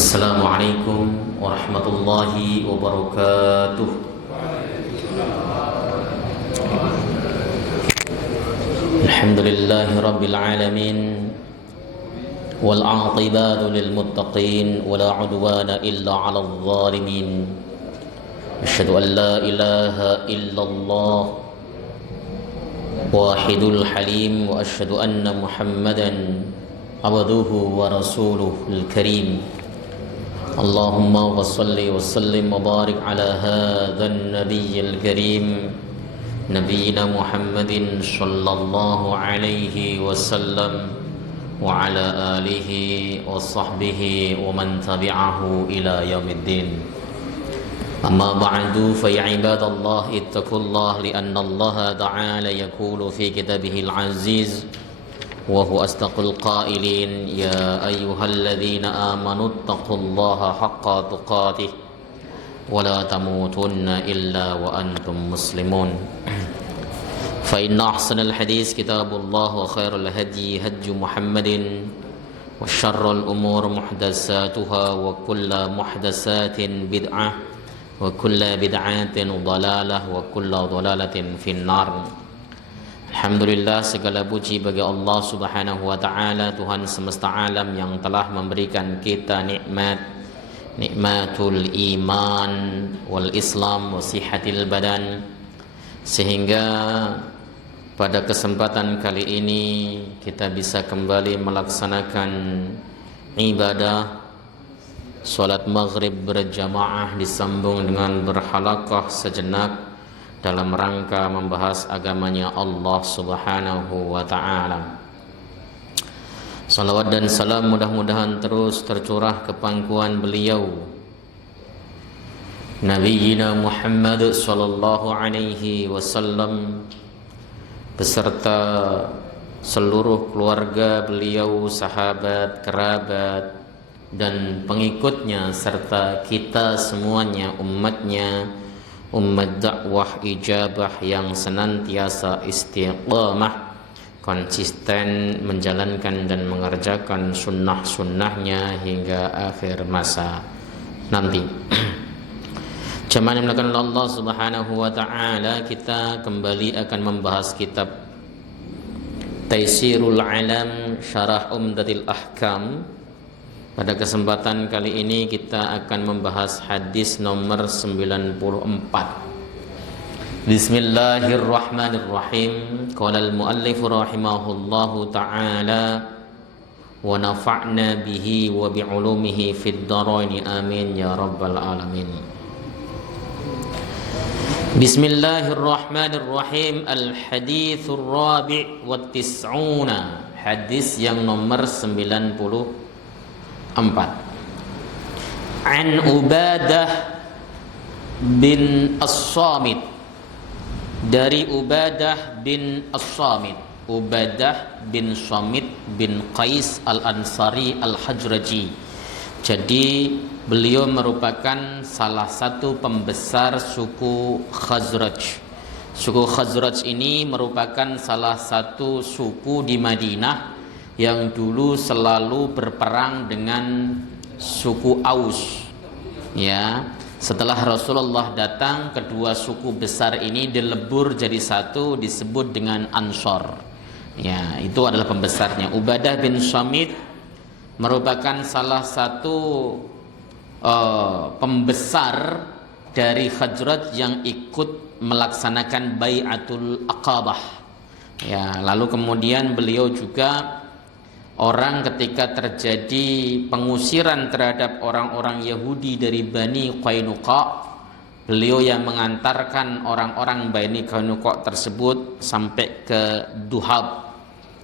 Assalamualaikum warahmatullahi wabarakatuh. Alhamdulillahi rabbil alamin, wal aqibatu lil muttaqin, wala udwana illa 'alal zalimin. Asyhadu an la ilaha illallah wahidul halim, wa asyhadu anna Muhammadan abduhu wa rasuluhul karim. Allahumma wa salli wa sallim wa barik ala hadzal nabiyyil karim, nabiyina Muhammadin sallallahu alaihi wasallam wa ala alihi wa sahbihi wa man tabi'ahu ila yaumiddin. Amma ba'du, fa ya ibadallah ittaqullah, li'anna Allah ta'ala yaqulu fi kitabihil aziz wa huwa asdaqul qailin, ya ayyuhalladzina amanu taqullaha haqqa tuqatih wa la tamutunna illa wa antum muslimun. Fa inna ahsanal hadis kitabullah wa khairul hadi hadi Muhammadin wa syarrul umur muhdatsatuha wa kullu muhdatsatin bid'ah wa kullu bid'atin dhalalah wa kullu dhalalatin finnar. Alhamdulillah, segala puji bagi Allah Subhanahu wa ta'ala, Tuhan semesta alam yang telah memberikan kita nikmatul iman wal islam wa sihatil badan, sehingga pada kesempatan kali ini kita bisa kembali melaksanakan ibadah salat maghrib berjamaah disambung dengan berhalaqah sejenak dalam rangka membahas agamanya Allah Subhanahu wa ta'ala. Salawat dan salam mudah-mudahan terus tercurah ke pangkuan beliau Nabiyyina Muhammad sallallahu alaihi wasallam beserta seluruh keluarga beliau, sahabat, kerabat dan pengikutnya, serta kita semuanya umatnya, umat dakwah ijabah yang senantiasa istiqamah konsisten menjalankan dan mengerjakan sunnah-sunnahnya hingga akhir masa nanti. Jemaah yang dimuliakan Allah Subhanahu wa ta'ala, kita kembali akan membahas kitab Taisirul Alam Syarah Umdatil Ahkam. Pada kesempatan kali ini kita akan membahas hadis nomor 94. Bismillahirrahmanirrahim. Qala al-muallif rahimahullahu ta'ala wa nafa'na bihi wa bi'ulumihi fid dharain amin ya rabbal alamin. Bismillahirrahmanirrahim. Al-hadithur rabi' wa tis'una, hadis yang nomor 94. An Ubadah bin As-Samit, dari Ubadah bin As-Samit. Ubadah bin Samit bin Qais Al-Ansari Al-Hajraji. Jadi beliau merupakan salah satu pembesar suku Khazraj. Suku Khazraj ini merupakan salah satu suku di Madinah yang dulu selalu berperang dengan suku Aus. Ya, setelah Rasulullah datang, kedua suku besar ini dilebur jadi satu, disebut dengan Ansor. Ya, itu adalah pembesarnya. Ubadah bin Samit merupakan salah satu pembesar dari Khazraj yang ikut melaksanakan Bai'atul Aqabah. Ya, lalu kemudian beliau juga orang ketika terjadi pengusiran terhadap orang-orang Yahudi dari Bani Qainuqa, beliau yang mengantarkan orang-orang Bani Qainuqa tersebut sampai ke Duhab.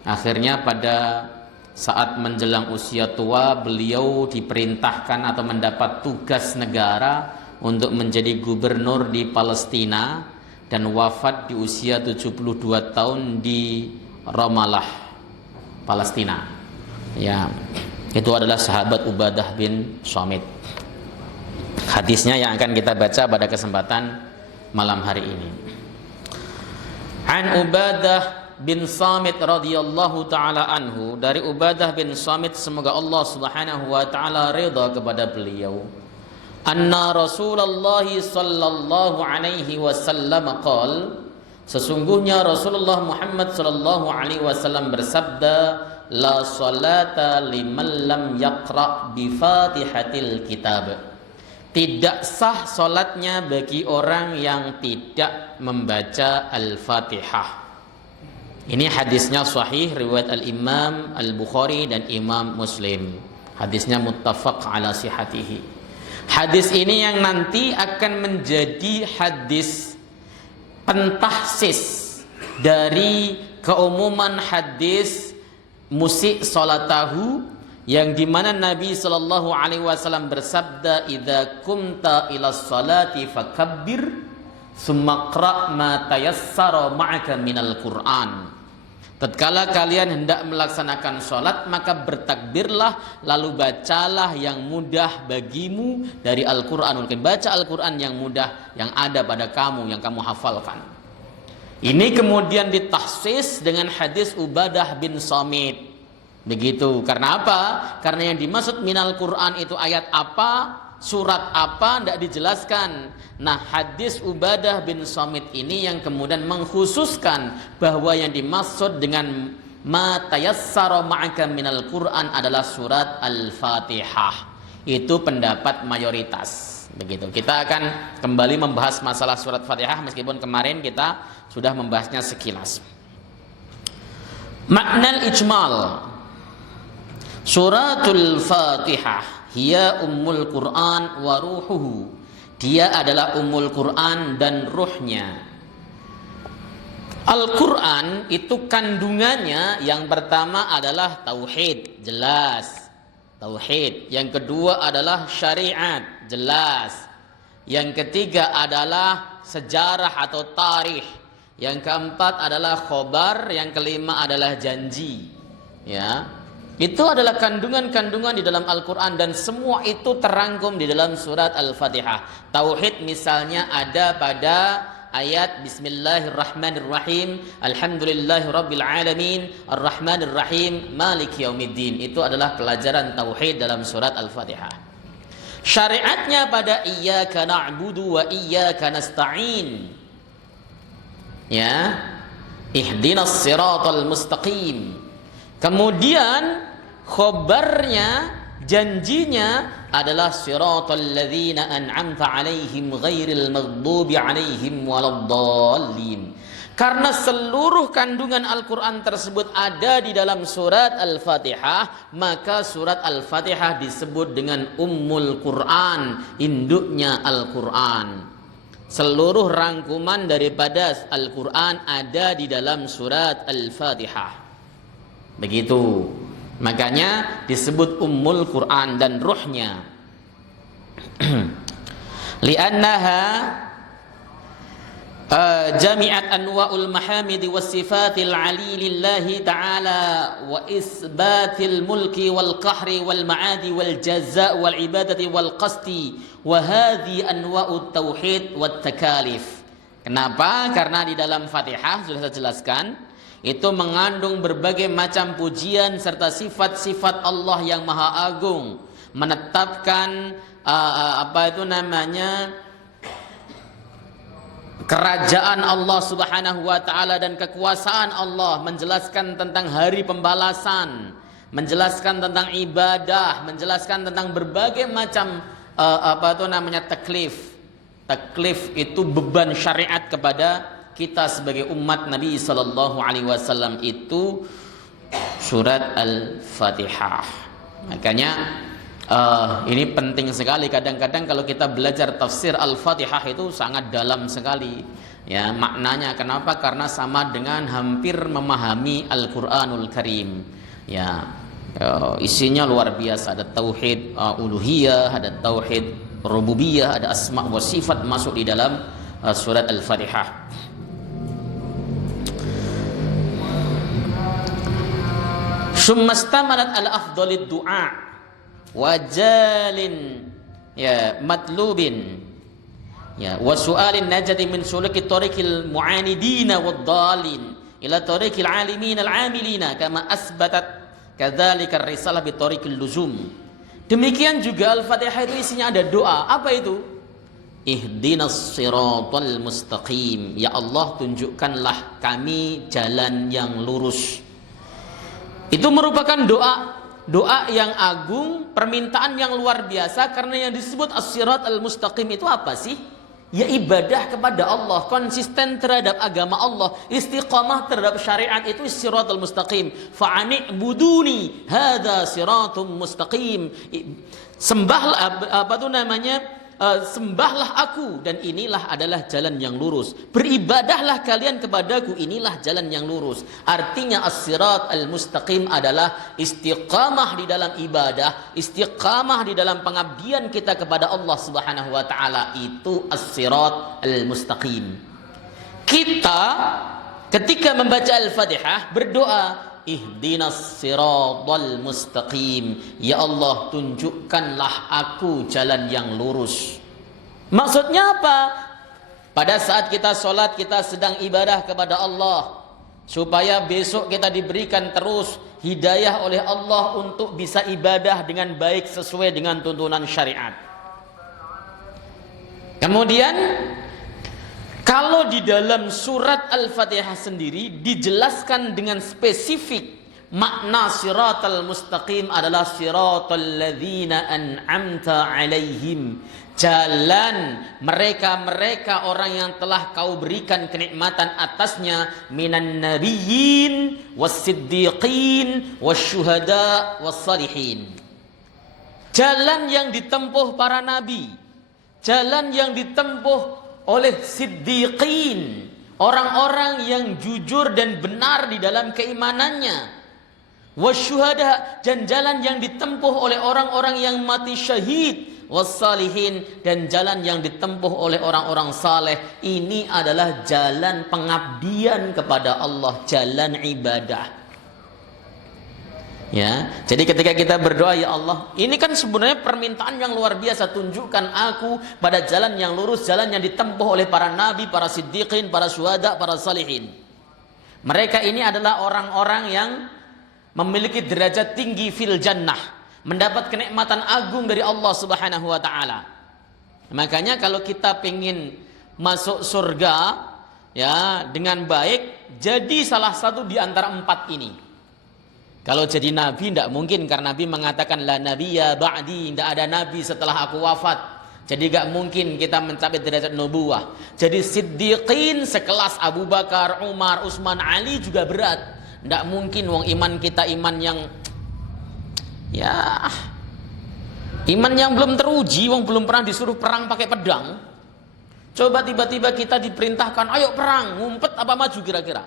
Akhirnya pada saat menjelang usia tua, beliau diperintahkan atau mendapat tugas negara untuk menjadi gubernur di Palestina dan wafat di usia 72 tahun di Ramallah, Palestina. Ya, itu adalah sahabat Ubadah bin Samit. Hadisnya yang akan kita baca pada kesempatan malam hari ini. An Ubadah bin Samit radhiyallahu taala anhu, dari Ubadah bin Samit, semoga Allah Subhanahu wa taala ridha kepada beliau, anna Rasulullah sallallahu alaihi wasallam qala, sesungguhnya Rasulullah Muhammad sallallahu alaihi wasallam bersabda, la salata liman lam yaqra bi Fatihatil kitab. Tidak sah salatnya bagi orang yang tidak membaca Al-Fatihah. Ini hadisnya sahih riwayat Al-Imam Al-Bukhari dan Imam Muslim. Hadisnya muttafaq ala sihhatihi. Hadis ini yang nanti akan menjadi hadis pentahsis dari keumuman hadis musik salatahu, yang dimana Nabi Shallallahu Alaihi Wasallam bersabda, idza kumta ila salati fakabbir summa qra ma tayassara ma'aka minal Qur'an. Tatkala kalian hendak melaksanakan salat, maka bertakbirlah, lalu bacalah yang mudah bagimu dari Al-Qur'anul Karim. Baca Al-Qur'an yang mudah yang ada pada kamu, yang kamu hafalkan. Ini kemudian ditahsis dengan hadis Ubadah bin Samit. Begitu. Karena apa? Karena yang dimaksud minal Quran itu ayat apa, surat apa, tidak dijelaskan. Nah, hadis Ubadah bin Samit ini yang kemudian mengkhususkan bahwa yang dimaksud dengan ma tayassara ma'aka minal Quran adalah surat Al-Fatihah. Itu pendapat mayoritas. Begitu. Kita akan kembali membahas masalah surat Fatihah, meskipun kemarin kita sudah membahasnya sekilas. Makna ijmal. Suratul Fatihah hiya ummul Quran wa ruhuhu. Dia adalah ummul Quran dan ruhnya. Al-Quran itu kandungannya yang pertama adalah tauhid, jelas. Tauhid. Yang kedua adalah syariat, jelas. Yang ketiga adalah sejarah atau tarikh. Yang keempat adalah khobar, yang kelima adalah janji. Ya. Itu adalah kandungan-kandungan di dalam Al-Quran, dan semua itu terangkum di dalam surat Al-Fatihah. Tauhid misalnya ada pada ayat Bismillahirrahmanirrahim, Alhamdulillahirabbil alamin, Arrahmanirrahim, Maliki yaumiddin. Itu adalah pelajaran tauhid dalam surat Al-Fatihah. Syariatnya pada iyyaka na'budu wa iyyaka nasta'in. Ya. Ihdinas siratal mustaqim. Kemudian khobarnya, janjinya adalah siratal ladzina an'amta 'alaihim ghairil maghdubi 'alaihim waladdallin. Karena seluruh kandungan Al-Qur'an tersebut ada di dalam surat Al-Fatihah, maka surat Al-Fatihah disebut dengan Ummul Qur'an, induknya Al-Qur'an. Seluruh rangkuman daripada Al-Qur'an ada di dalam surat Al-Fatihah. Begitu. Makanya disebut Ummul Quran dan ruhnya. Li'annaha jami'at anwa'ul mahamidi was sifatil 'ali lillahi ta'ala wa isbatil mulki wal qahri wal ma'adi wal jazaa' wal ibadati wal qasti wa hadhi anwa'ut tauhid wat takalif. Kenapa? Karena di dalam Fatihah sudah saya jelaskan, itu mengandung berbagai macam pujian serta sifat-sifat Allah yang maha agung, menetapkan kerajaan Allah Subhanahu wa taala dan kekuasaan Allah, menjelaskan tentang hari pembalasan, menjelaskan tentang ibadah, menjelaskan tentang berbagai macam taklif. Taklif itu beban syariat kepada kita sebagai umat Nabi Sallallahu Alaihi Wasallam, itu surat Al-Fatihah. Makanya ini penting sekali. Kadang-kadang kalau kita belajar tafsir Al-Fatihah itu sangat dalam sekali. Ya, maknanya kenapa? Karena sama dengan hampir memahami Al-Quranul Karim. Ya, isinya luar biasa. Ada tauhid uluhiyah, ada tauhid rububiyah, ada asma wa sifat masuk di dalam surat Al-Fatihah. Summastamalat al-afdhalid du'a wajalin ya matlubin ya wa su'alin najati min sulukit tariqil mu'anidina wad-dhalin ila tariqil alimin al-amilina kama asbatat kadzalika ar-risalah bi tariqil luzum. Demikian juga Al-Fatihah itu isinya ada doa. Apa itu? Ihdinas siratal mustaqim. Ya Allah, tunjukkanlah kami jalan yang lurus. Itu merupakan doa yang agung, permintaan yang luar biasa, karena yang disebut as-siratal mustaqim itu apa sih? Ya ibadah kepada Allah, konsisten terhadap agama Allah, istiqamah terhadap syariat, itu siratal mustaqim. Fa'ani'buduni hadza siratum mustaqim. Sembahlah sembahlah aku dan inilah adalah jalan yang lurus. Beribadahlah kalian kepadaku, inilah jalan yang lurus. Artinya as-sirat al-mustaqim adalah istiqamah di dalam ibadah, istiqamah di dalam pengabdian kita kepada Allah Subhanahu wa taala. Itu as-sirat al-mustaqim. Kita ketika membaca Al-Fatihah berdoa, ihdinas siratal mustaqim. Ya Allah, tunjukkanlah aku jalan yang lurus. Maksudnya apa? Pada saat kita sholat, kita sedang ibadah kepada Allah, supaya besok kita diberikan terus hidayah oleh Allah untuk bisa ibadah dengan baik sesuai dengan tuntunan syariat. Kemudian kalau di dalam surat Al-Fatihah sendiri dijelaskan dengan spesifik, makna siratal mustaqim adalah siratal ladzina an'amta alaihim, jalan mereka-mereka orang yang telah kau berikan kenikmatan atasnya, minan nabiyyin was-siddiqin wasyuhada was-salihin. Jalan yang ditempuh para nabi, jalan yang ditempuh oleh siddiqin, orang-orang yang jujur dan benar di dalam keimanannya, wasyuhada, dan jalan yang ditempuh oleh orang-orang yang mati syahid, wassalihin, dan jalan yang ditempuh oleh orang-orang saleh. Ini adalah jalan pengabdian kepada Allah, jalan ibadah. Ya, jadi ketika kita berdoa, ya Allah, ini kan sebenarnya permintaan yang luar biasa, tunjukkan aku pada jalan yang lurus, jalan yang ditempuh oleh para nabi, para siddiqin, para syuhada, para salihin. Mereka ini adalah orang-orang yang memiliki derajat tinggi fil jannah, mendapat kenikmatan agung dari Allah Subhanahu wa taala. Makanya kalau kita ingin masuk surga ya dengan baik, jadi salah satu di antara 4 ini. Kalau jadi nabi tidak mungkin, karena Nabi mengatakan la nabiyya ba'di, tidak ada nabi setelah aku wafat. Jadi tidak mungkin kita mencapai derajat nubuwah. Jadi siddiqin sekelas Abu Bakar, Umar, Utsman, Ali juga berat. Tidak mungkin wong iman kita iman yang iman yang belum teruji, wong belum pernah disuruh perang pakai pedang. Coba tiba-tiba kita diperintahkan ayo perang, ngumpet apa maju kira-kira?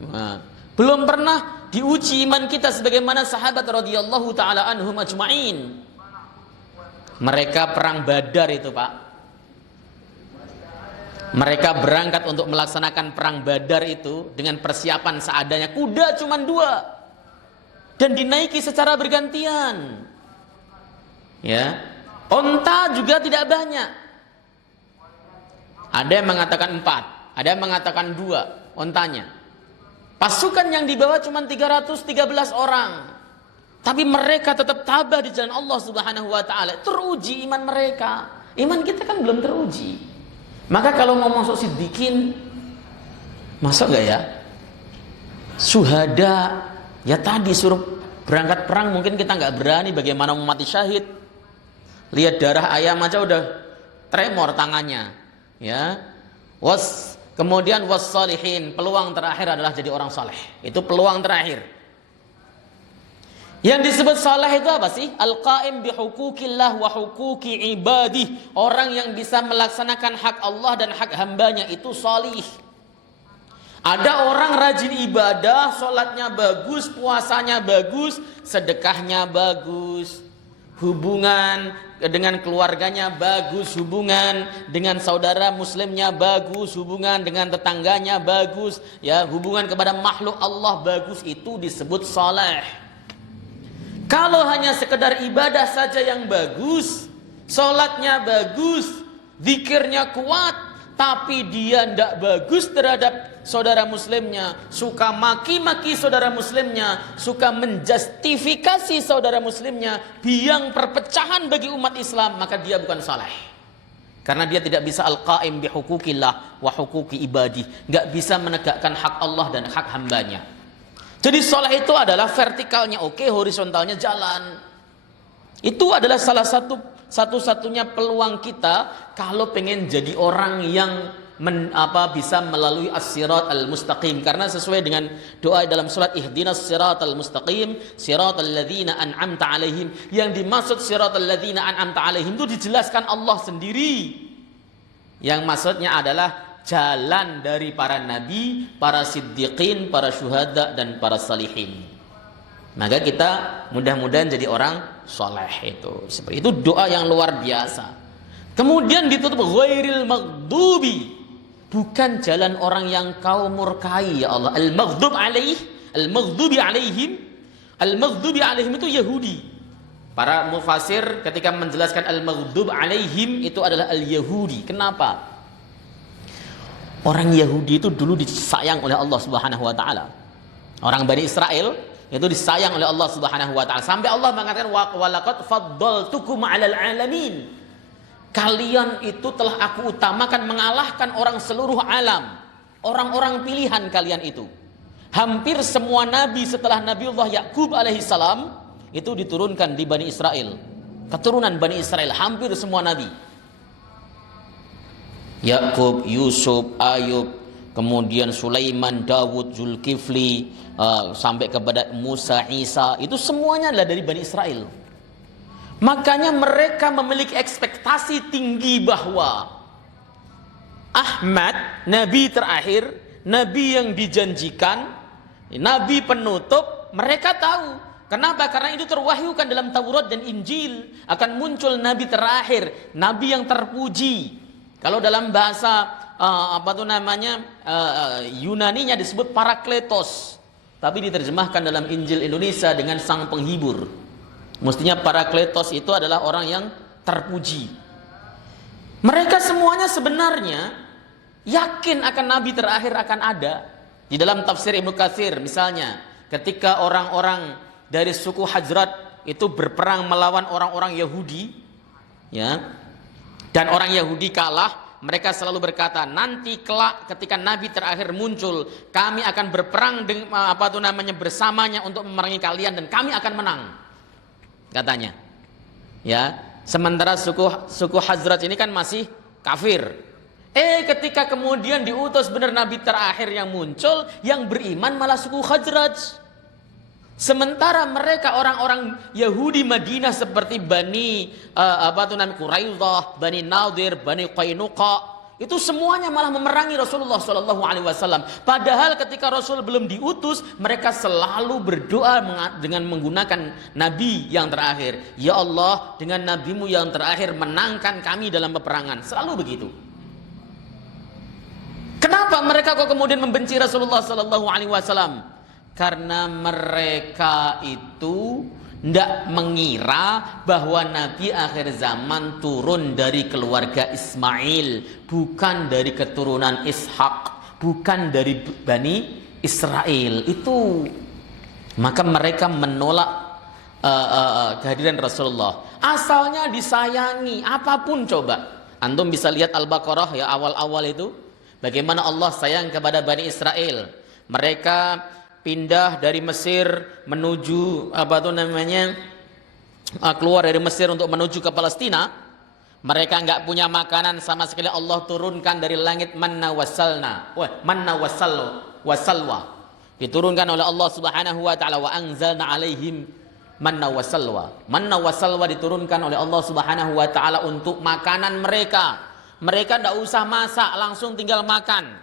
Nah, belum pernah diuji iman kita sebagaimana sahabat radhiyallahu taala anhum ajma'in. Mereka perang Badar itu, Pak. Mereka berangkat untuk melaksanakan perang Badar itu dengan persiapan seadanya. Kuda cuma 2 dan dinaiki secara bergantian. Ya. Onta juga tidak banyak. Ada yang mengatakan 4, ada yang mengatakan 2 ontanya. Pasukan yang dibawa cuma 313 orang. Tapi mereka tetap tabah di jalan Allah Subhanahu wa taala. Teruji iman mereka. Iman kita kan belum teruji. Maka kalau mau masuk siddiqin, masuk enggak ya? Syuhada, ya tadi suruh berangkat perang mungkin kita enggak berani, bagaimana mau mati syahid. Lihat darah ayam aja udah tremor tangannya. Ya. Kemudian wassalihin, peluang terakhir adalah jadi orang saleh. Itu peluang terakhir. Yang disebut saleh itu apa sih? Al-qaim bi hukukillah wa hukuki ibadih. Orang yang bisa melaksanakan hak Allah dan hak hambanya itu salih. Ada orang rajin ibadah, sholatnya bagus, puasanya bagus, sedekahnya bagus, hubungan dengan keluarganya bagus, hubungan dengan saudara muslimnya bagus, hubungan dengan tetangganya bagus, ya, hubungan kepada makhluk Allah bagus, itu disebut saleh. Kalau hanya sekedar ibadah saja yang bagus, sholatnya bagus, zikirnya kuat, tapi dia tidak bagus terhadap saudara muslimnya, suka maki-maki saudara muslimnya, suka menjustifikasi saudara muslimnya, biang perpecahan bagi umat Islam, maka dia bukan saleh. Karena dia tidak bisa al-qaim bi hukukillah wa hukuki ibadi, enggak bisa menegakkan hak Allah dan hak hambanya. Jadi saleh itu adalah vertikalnya oke, horizontalnya jalan. Itu adalah salah satu-satunya peluang kita kalau pengen jadi orang yang bisa melalui as-sirat al-mustaqim. Karena sesuai dengan doa dalam surat ihdinas siratal mustaqim siratal ladzina an'amta alaihim, yang dimaksud siratal ladzina an'amta alaihim itu dijelaskan Allah sendiri. Yang maksudnya adalah jalan dari para nabi, para siddiqin, para syuhada dan para salihin. Maka kita mudah-mudahan jadi orang soleh itu. Seperti itu doa yang luar biasa. Kemudian ditutup ghairil maghdubi, bukan jalan orang yang kau murkai ya Allah. Al-maghdubi alaihim itu Yahudi. Para mufasir ketika menjelaskan al-maghdub alaihim itu adalah al-Yahudi. Kenapa? Orang Yahudi itu dulu disayang oleh Allah Subhanahu wa taala. Orang Bani Israel itu disayang oleh Allah Subhanahu wa taala. Sampai Allah mengatakan walaqad faddaltukum 'alal 'alamin. Kalian itu telah aku utamakan mengalahkan orang seluruh alam. Orang-orang pilihan kalian itu. Hampir semua nabi setelah Nabiullah Yakub alaihissalam itu diturunkan di Bani Israel. Keturunan Bani Israel hampir semua nabi. Yakub, Yusuf, Ayub, kemudian Sulaiman, Dawud, Zulkifli, sampai kepada Musa, Isa, itu semuanya adalah dari Bani Israel. Makanya mereka memiliki ekspektasi tinggi bahwa Ahmad, nabi terakhir, nabi yang dijanjikan, nabi penutup, mereka tahu. Kenapa? Karena itu terwahyukan dalam Taurat dan Injil, akan muncul nabi terakhir, nabi yang terpuji. Kalau dalam bahasa Yunaninya disebut Parakletos, tapi diterjemahkan dalam Injil Indonesia dengan sang penghibur. Mestinya Parakletos itu adalah orang yang terpuji. Mereka semuanya sebenarnya yakin akan nabi terakhir akan ada. Di dalam tafsir Ibnu Katsir misalnya, ketika orang-orang dari suku Hajrat itu berperang melawan orang-orang Yahudi, ya, dan orang Yahudi kalah, mereka selalu berkata, nanti kelak ketika nabi terakhir muncul, kami akan berperang bersamanya untuk memerangi kalian dan kami akan menang, katanya. Ya, sementara suku Hajrat ini kan masih kafir. Ketika kemudian diutus benar nabi terakhir yang muncul, yang beriman malah suku Hajrat. Sementara mereka orang-orang Yahudi Madinah seperti Bani Quraidah, Bani Nadir, Bani Qainuqa, itu semuanya malah memerangi Rasulullah SAW. Padahal ketika Rasul belum diutus, mereka selalu berdoa dengan menggunakan Nabi yang terakhir. Ya Allah, dengan Nabimu yang terakhir menangkan kami dalam peperangan. Selalu begitu. Kenapa mereka kok kemudian membenci Rasulullah SAW? Karena mereka itu tidak mengira bahwa Nabi akhir zaman turun dari keluarga Ismail, bukan dari keturunan Ishak, bukan dari Bani Israel. Itu maka mereka menolak kehadiran Rasulullah. Asalnya disayangi, apapun coba. Antum bisa lihat Al-Baqarah ya, awal-awal itu bagaimana Allah sayang kepada Bani Israel. Mereka pindah dari Mesir menuju keluar dari Mesir untuk menuju ke Palestina. Mereka enggak punya makanan sama sekali. Allah turunkan dari langit manna wasalwa. Diturunkan oleh Allah Subhanahu wa taala, wa anzalna alaihim manna wasalwa. Manna wasalwa diturunkan oleh Allah Subhanahu wa taala untuk makanan mereka. Mereka enggak usah masak, langsung tinggal makan.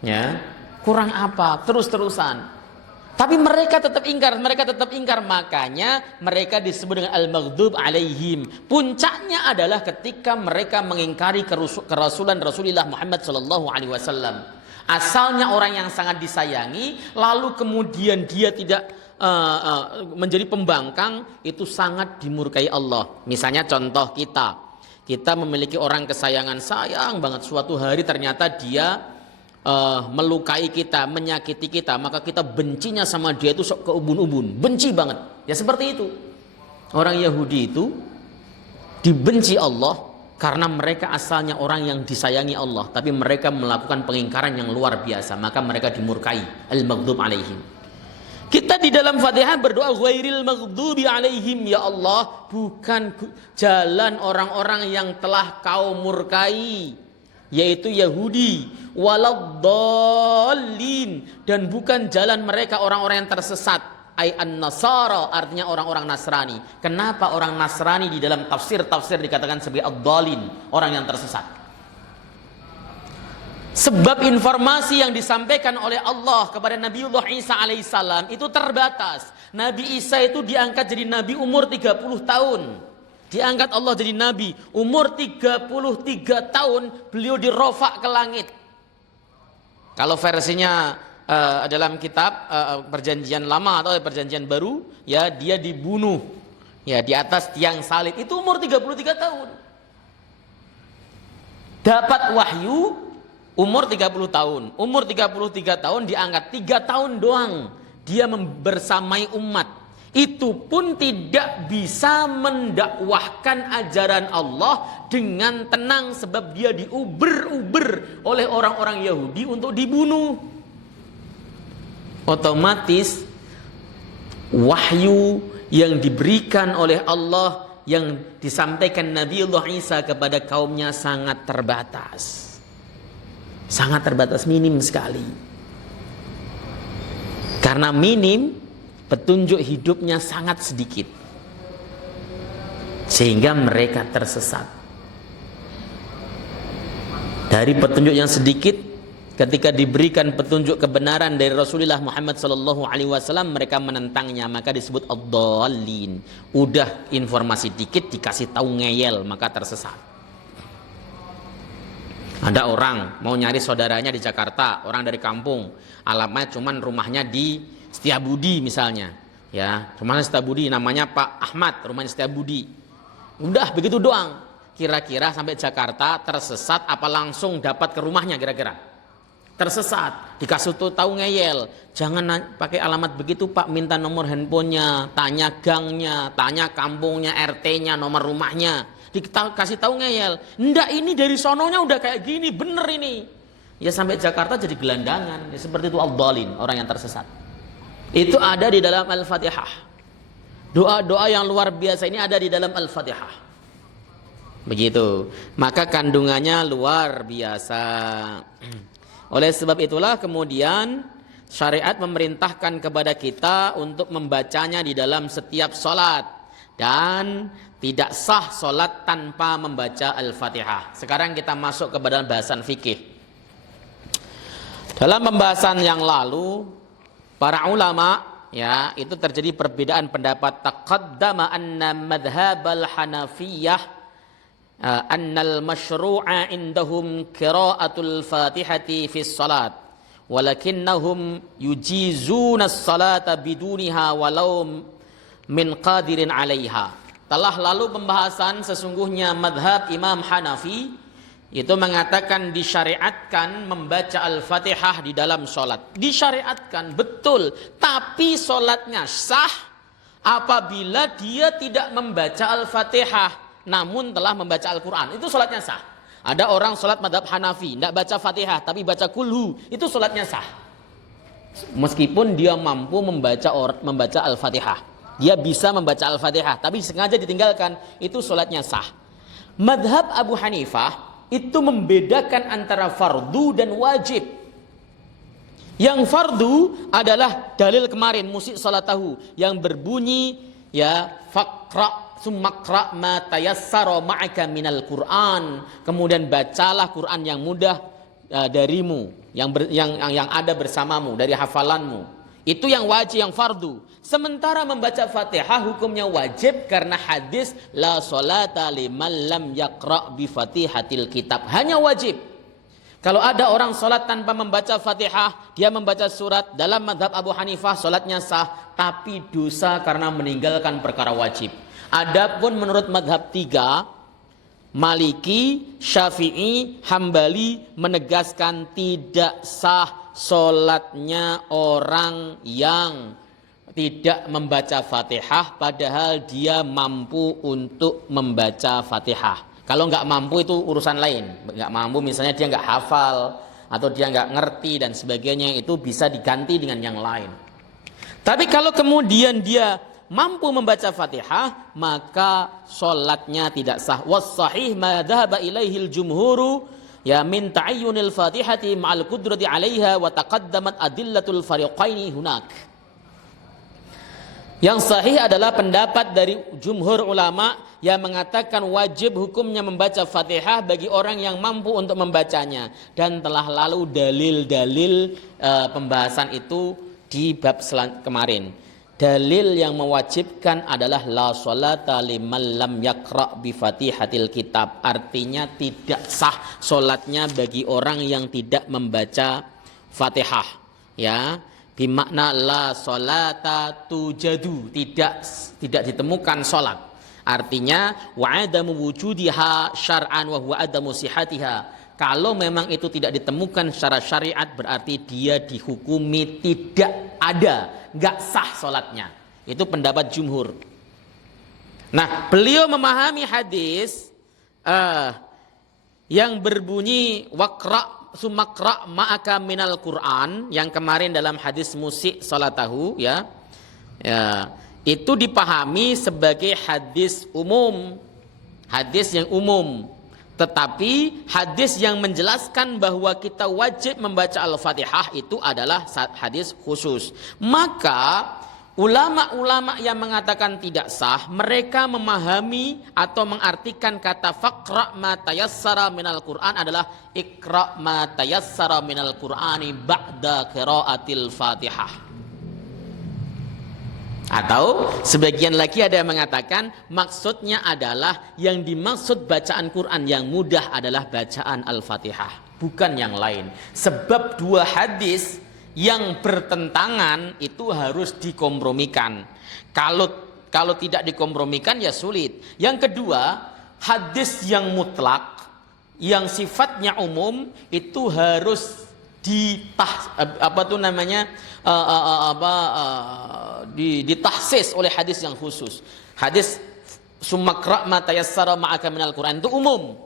Ya. Kurang apa? Terus-terusan. Tapi mereka tetap ingkar. Makanya mereka disebut dengan al-maghdub alaihim. Puncaknya adalah ketika mereka mengingkari kerasulan Rasulullah Muhammad SAW. Asalnya orang yang sangat disayangi, lalu kemudian dia tidak menjadi pembangkang, itu sangat dimurkai Allah. Misalnya contoh kita kita memiliki orang kesayangan, sayang banget, suatu hari ternyata dia melukai kita, menyakiti kita, maka kita bencinya sama dia itu sok keubun-ubun, benci banget. Ya seperti itu. Orang Yahudi itu dibenci Allah karena mereka asalnya orang yang disayangi Allah, tapi mereka melakukan pengingkaran yang luar biasa, maka mereka dimurkai, al-maghdub alaihim. Kita di dalam Fatihah berdoa ghairil maghdubi alaihim, ya Allah, bukan jalan orang-orang yang telah kau murkai, yaitu Yahudi, waladdallin, dan bukan jalan mereka orang-orang yang tersesat, ai an-nasara, artinya orang-orang Nasrani. Kenapa orang Nasrani di dalam tafsir-tafsir dikatakan sebagai ad-dallin, orang yang tersesat? Sebab informasi yang disampaikan oleh Allah kepada Nabiullah Isa alaihissalam itu terbatas. Nabi Isa itu diangkat jadi nabi umur 30 tahun. Diangkat Allah jadi nabi umur 33 tahun, beliau dirofa ke langit. Kalau versinya dalam kitab perjanjian lama atau perjanjian baru, ya dia dibunuh ya di atas tiang salib, itu umur 33 tahun. Dapat wahyu umur 30 tahun. Umur 33 tahun diangkat 3 tahun doang dia bersamai umat. Itu pun tidak bisa mendakwahkan ajaran Allah dengan tenang, sebab dia diuber-uber oleh orang-orang Yahudi untuk dibunuh. Otomatis wahyu yang diberikan oleh Allah yang disampaikan Nabiullah Isa kepada kaumnya sangat terbatas. Sangat terbatas, minim sekali. Karena minim, petunjuk hidupnya sangat sedikit, sehingga mereka tersesat. Dari petunjuk yang sedikit, ketika diberikan petunjuk kebenaran dari Rasulullah Muhammad SAW, mereka menentangnya, maka disebut ad-dallin. Udah informasi dikit dikasih tahu ngeyel, maka tersesat. Ada orang mau nyari saudaranya di Jakarta, orang dari kampung, alamatnya cuman rumahnya di Setiabudi misalnya, ya, rumahnya Setiabudi, namanya Pak Ahmad, rumahnya Setiabudi. Udah begitu doang. Kira-kira sampai Jakarta tersesat apa langsung dapat ke rumahnya kira-kira? Tersesat, dikasih tahu ngeyel, jangan pakai alamat begitu Pak, minta nomor handphonenya, tanya gangnya, tanya kampungnya, RT-nya, nomor rumahnya. Dikasih tahu ngeyel, ndak, ini dari sononya udah kayak gini, bener ini. Ya sampai Jakarta jadi gelandangan. Ya, seperti itu ad-dallin, orang yang tersesat. Itu ada di dalam Al-Fatihah. Doa-doa yang luar biasa ini ada di dalam Al-Fatihah. Begitu. Maka kandungannya luar biasa. Oleh sebab itulah kemudian syariat memerintahkan kepada kita untuk membacanya di dalam setiap sholat. Dan tidak sah sholat tanpa membaca Al-Fatihah. Sekarang kita masuk kepada bahasan fikih. Dalam pembahasan yang lalu, para ulama, ya, itu terjadi perbedaan pendapat. Taqaddama anna madhhab al-Hanafiyah annal masyru'a indahum qira'atul Fatihati fi shalat, walakinnahum yujizuna as-salata biduniha walau min qadirin 'alaiha. Telah lalu pembahasan sesungguhnya madhab Imam Hanafi itu mengatakan disyariatkan membaca Al-Fatihah di dalam sholat. Disyariatkan, betul. Tapi sholatnya sah apabila dia tidak membaca Al-Fatihah, namun telah membaca Al-Quran. Itu sholatnya sah. Ada orang sholat madhab Hanafi, tidak baca Fatihah, tapi baca kulhu. Itu sholatnya sah. Meskipun dia mampu membaca Al-Fatihah. Dia bisa membaca Al-Fatihah, tapi sengaja ditinggalkan, itu sholatnya sah. Madhab Abu Hanifah itu membedakan antara fardu dan wajib. Yang fardu adalah dalil kemarin, musik salatahu, yang berbunyi, ya, faqra summakra ma tayassara ma'aka minal Qur'an. Kemudian bacalah Quran yang mudah darimu, yang ada bersamamu, dari hafalanmu. Itu yang wajib, yang fardu. Sementara membaca Fatihah hukumnya wajib karena hadis la sholata liman lam yaqra bi Fatihatil kitab. Hanya wajib. Kalau ada orang sholat tanpa membaca Fatihah, dia membaca surat, dalam mazhab Abu Hanifah sholatnya sah, tapi dosa karena meninggalkan perkara wajib. Adapun menurut mazhab 3, Maliki, Syafi'i, Hambali menegaskan tidak sah solatnya orang yang tidak membaca Fatihah padahal dia mampu untuk membaca Fatihah. Kalau nggak mampu itu urusan lain. Nggak mampu misalnya dia nggak hafal atau dia nggak ngerti dan sebagainya, itu bisa diganti dengan yang lain. Tapi kalau kemudian dia mampu membaca Fatihah, maka sholatnya tidak sah. Was-sahih ma dhahaba ilaihil jumhuru ya min ta'ayyunil Fatihati ma'al qudrati 'alaiha wa taqaddamat adillatul fariqaini hunak. Yang sahih adalah pendapat dari jumhur ulama yang mengatakan wajib hukumnya membaca Fatihah bagi orang yang mampu untuk membacanya, dan telah lalu dalil-dalil pembahasan itu di bab kemarin. Dalil yang mewajibkan adalah la sholata liman lam yaqra bi Fatihatil kitab, artinya tidak sah solatnya bagi orang yang tidak membaca Fatihah, ya. Bimakna la sholata tujadu, tidak ditemukan solat. Artinya wa adamu wujudiha syar'an wa huwa adamu sihatiha. Kalau memang itu tidak ditemukan secara syariat, berarti dia dihukumi tidak ada, nggak sah solatnya. Itu pendapat jumhur. Nah, beliau memahami hadis yang berbunyi waqra' sumakra ma'aka minal Qur'an, yang kemarin dalam hadis musik salatahu, ya, itu dipahami sebagai hadis umum, hadis yang umum. Tetapi hadis yang menjelaskan bahwa kita wajib membaca Al-Fatihah itu adalah hadis khusus. Maka ulama-ulama yang mengatakan tidak sah, mereka memahami atau mengartikan kata faqra ma tayassara minal Qur'an adalah iqra ma tayassara minal Qur'ani ba'da qiraatil Fatihah. Atau sebagian lagi ada yang mengatakan maksudnya adalah yang dimaksud bacaan Quran yang mudah adalah bacaan Al-Fatihah, bukan yang lain. Sebab dua hadis yang bertentangan itu harus dikompromikan. Kalau tidak dikompromikan ya sulit. Yang kedua, hadis yang mutlak, yang sifatnya umum itu harus ditahsis oleh hadis yang khusus. Hadis sumakra ma tayassara ma'aka minal Quran itu umum,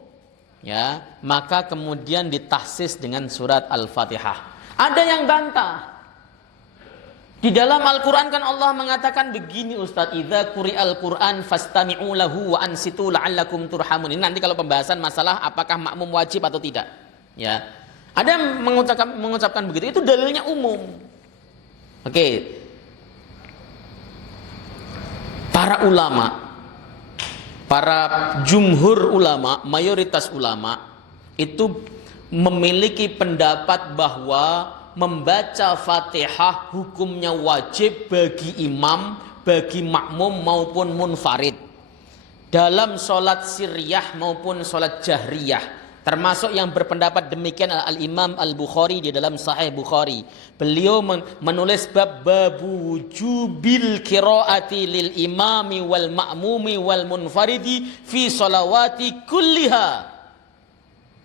ya, maka kemudian ditahsis dengan surat Al-Fatihah. Ada yang bantah. Di dalam Al-Quran kan Allah mengatakan begini, Ustaz, idza quri'al Quran fastami'u lahu wa ansitu la'allakum turhamun. Ini nanti kalau pembahasan masalah apakah makmum wajib atau tidak, ya. Ada yang mengucapkan begitu, itu dalilnya umum. Oke. Para ulama, para jumhur ulama, mayoritas ulama itu memiliki pendapat bahwa membaca Fatihah hukumnya wajib bagi imam, bagi makmum maupun munfarid, dalam sholat sirriyah maupun sholat jahriyah. Termasuk yang berpendapat demikian Al-Imam Al-Bukhari di dalam Sahih Bukhari. Beliau menulis bab wujubil qiraati lil imami wal ma'mumi wal munfaridi fi sholawati kulliha.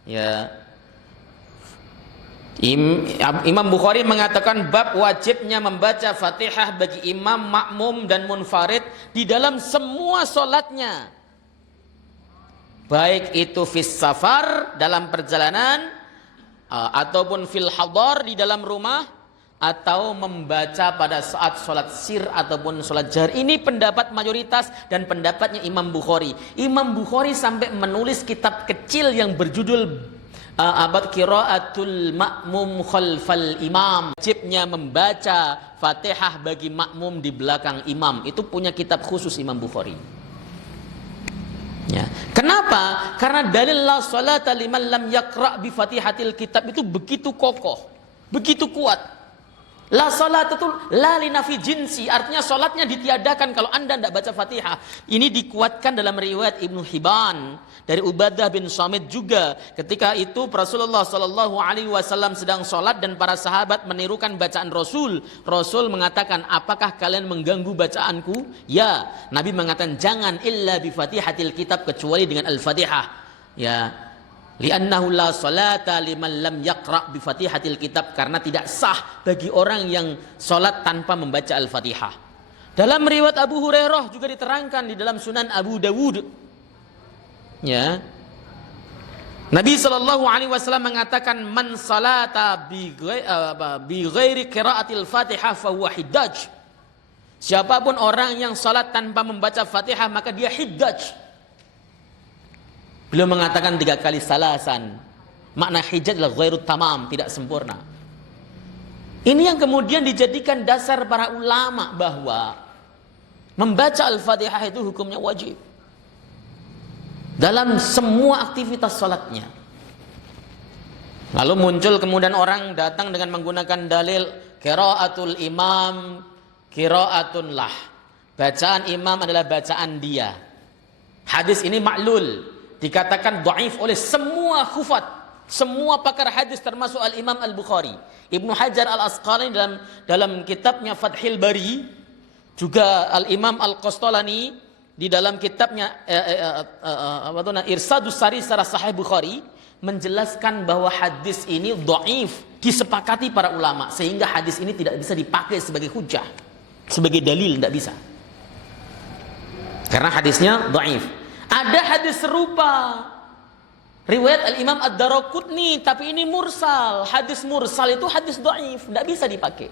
Ya. Imam Bukhari mengatakan bab wajibnya membaca Fatihah bagi imam, makmum dan munfarid di dalam semua sholatnya. Baik itu fis safar, dalam perjalanan, ataupun fil hadar, di dalam rumah, atau membaca pada saat sholat sir ataupun sholat jahr. Ini pendapat mayoritas dan pendapatnya Imam Bukhari. Imam Bukhari sampai menulis kitab kecil yang berjudul qiraatul ma'mum khalfal imam. Wajibnya membaca Fatihah bagi makmum di belakang imam. Itu punya kitab khusus Imam Bukhari. Ya. Kenapa? Karena dalil la sholata liman lam yaqra bi Fatihatil kitab itu begitu kokoh, begitu kuat. La sholat itu la linafi jinsi, artinya sholatnya ditiadakan kalau anda tidak baca Fatihah. Ini dikuatkan dalam riwayat Ibnu Hibban dari Ubadah bin Samit juga. Ketika itu Rasulullah SAW sedang sholat dan para sahabat menirukan bacaan Rasul. Rasul mengatakan, apakah kalian mengganggu bacaanku? Ya. Nabi mengatakan, jangan illa bi Fatihatil kitab, kecuali dengan Al-Fatihah. Ya, li'annahu la salata liman lam yaqra' bi Fatihatil kitab, karena tidak sah bagi orang yang salat tanpa membaca Al-Fatihah. Dalam riwayat Abu Hurairah juga diterangkan di dalam Sunan Abu Dawud. Ya. Nabi sallallahu alaihi wasallam mengatakan man salata bi ghairi qiraatil Fatihah fa huwa hiddaj. Siapapun orang yang salat tanpa membaca Fatihah maka dia hiddaj. Beliau mengatakan 3 kali salasan. Makna hiddaj adalah ghairu tamam, tidak sempurna. Ini yang kemudian dijadikan dasar para ulama bahwa membaca Al-Fatihah itu hukumnya wajib dalam semua aktivitas salatnya. Lalu muncul kemudian orang datang dengan menggunakan dalil qiraatul imam qiraatun lah. Bacaan imam adalah bacaan dia. Hadis ini ma'lul, dikatakan dhaif oleh semua hufat, semua pakar hadis termasuk Al-Imam Al-Bukhari. Ibnu Hajar Al-Asqalani dalam kitabnya Fathil Bari, juga Al-Imam Al-Qastalani di dalam kitabnya Irsadus Sari Sarah Sahih Bukhari menjelaskan bahwa hadis ini dhaif, disepakati para ulama, sehingga hadis ini tidak bisa dipakai sebagai hujah, sebagai dalil, tidak bisa, karena hadisnya dhaif. Ada hadis serupa riwayat Al-Imam Ad-Daraqutni, tapi ini mursal. Hadis mursal itu hadis dhaif, tidak bisa dipakai,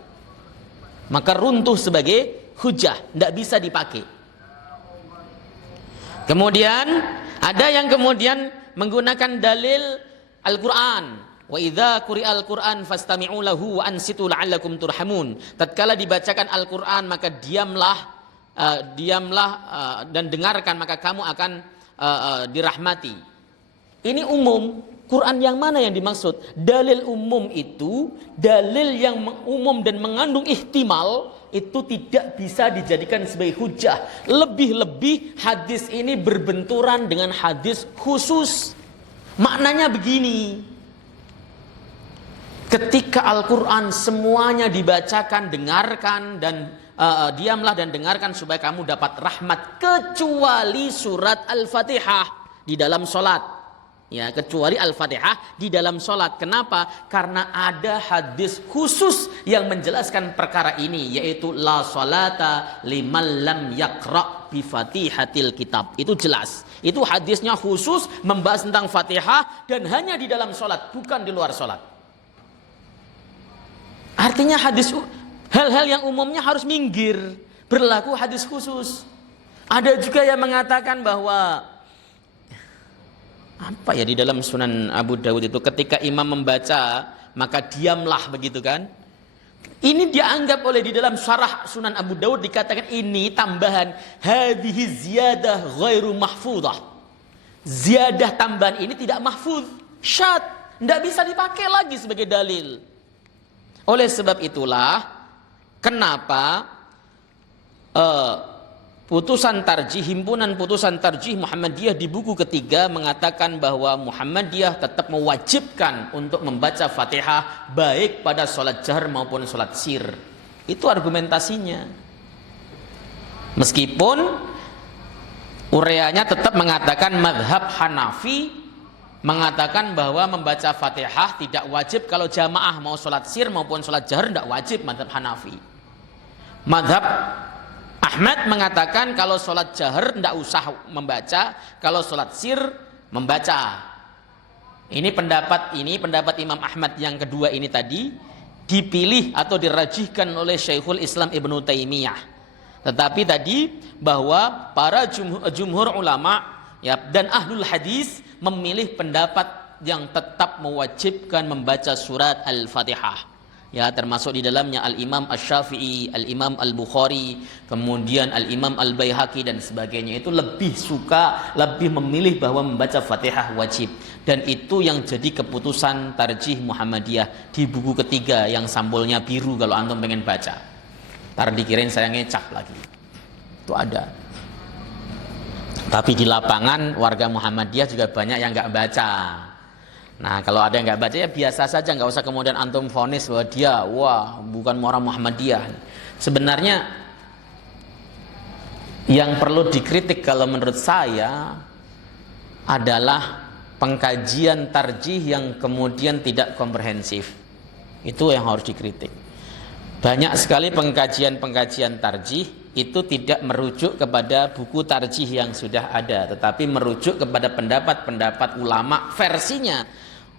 maka runtuh sebagai hujah, tidak bisa dipakai. Kemudian ada yang kemudian menggunakan dalil Al-Quran. Wa idza quri'al Qur'an fastami'u lahu wa ansitu la'allakum turhamun. Tatkala dibacakan Al-Quran maka diamlah dan dengarkan, maka kamu akan dirahmati. Ini umum. Quran yang mana yang dimaksud? Dalil umum itu dalil yang umum dan mengandung ihtimal, itu tidak bisa dijadikan sebagai hujah. Lebih-lebih hadis ini berbenturan dengan hadis khusus. Maknanya begini, ketika Al-Quran semuanya dibacakan, dengarkan dan diamlah dan dengarkan supaya kamu dapat rahmat, kecuali surat Al-Fatihah di dalam sholat. Ya, kecuali Al-Fatihah di dalam sholat. Kenapa? Karena ada hadis khusus yang menjelaskan perkara ini, yaitu la sholata liman lam yaqra' bi Fatihatil kitab. Itu jelas. Itu hadisnya khusus membahas tentang Fatihah dan hanya di dalam sholat, bukan di luar sholat. Artinya hadis hal-hal yang umumnya harus minggir, berlaku hadis khusus. Ada juga yang mengatakan bahwa apa ya, di dalam Sunan Abu Dawud itu ketika imam membaca maka diamlah, begitu kan? Ini dianggap oleh di dalam syarah Sunan Abu Dawud dikatakan ini tambahan, hadhihi ziyadah ghairu mahfudhah. Ziyadah tambahan ini tidak mahfudz, syad, tidak bisa dipakai lagi sebagai dalil. Oleh sebab itulah kenapa himpunan putusan tarjih Muhammadiyah di buku ketiga mengatakan bahwa Muhammadiyah tetap mewajibkan untuk membaca Fatihah baik pada sholat jahar maupun sholat sir. Itu argumentasinya. Meskipun ureanya tetap mengatakan madhab Hanafi mengatakan bahwa membaca Fatihah tidak wajib kalau jamaah, mau sholat sir maupun sholat jahar tidak wajib, madhab Hanafi. Madhab Ahmad mengatakan kalau sholat jahar tidak usah membaca, kalau sholat sir membaca. Ini pendapat Imam Ahmad yang kedua ini tadi dipilih atau dirajihkan oleh Syekhul Islam Ibnu Taimiyah. Tetapi tadi bahwa para jumhur ulama ya, dan ahlul hadis memilih pendapat yang tetap mewajibkan membaca surat Al-Fatihah. Ya, termasuk di dalamnya Al-Imam Asy-Syafi'i, Al-Imam Al-Bukhari, kemudian Al-Imam Al-Baihaqi dan sebagainya itu lebih memilih bahwa membaca Fatihah wajib. Dan itu yang jadi keputusan tarjih Muhammadiyah di buku ketiga yang sambolnya biru kalau antum pengen baca. Ntar dikirain saya ngecap lagi. Itu ada. Tapi di lapangan warga Muhammadiyah juga banyak yang nggak baca. Nah, kalau ada yang nggak baca ya biasa saja, nggak usah kemudian antum vonis bahwa dia bukan orang Muhammadiyah. Sebenarnya yang perlu dikritik kalau menurut saya adalah pengkajian tarjih yang kemudian tidak komprehensif. Itu yang harus dikritik. Banyak sekali pengkajian-pengkajian tarjih itu tidak merujuk kepada buku tarjih yang sudah ada, tetapi merujuk kepada pendapat-pendapat ulama versinya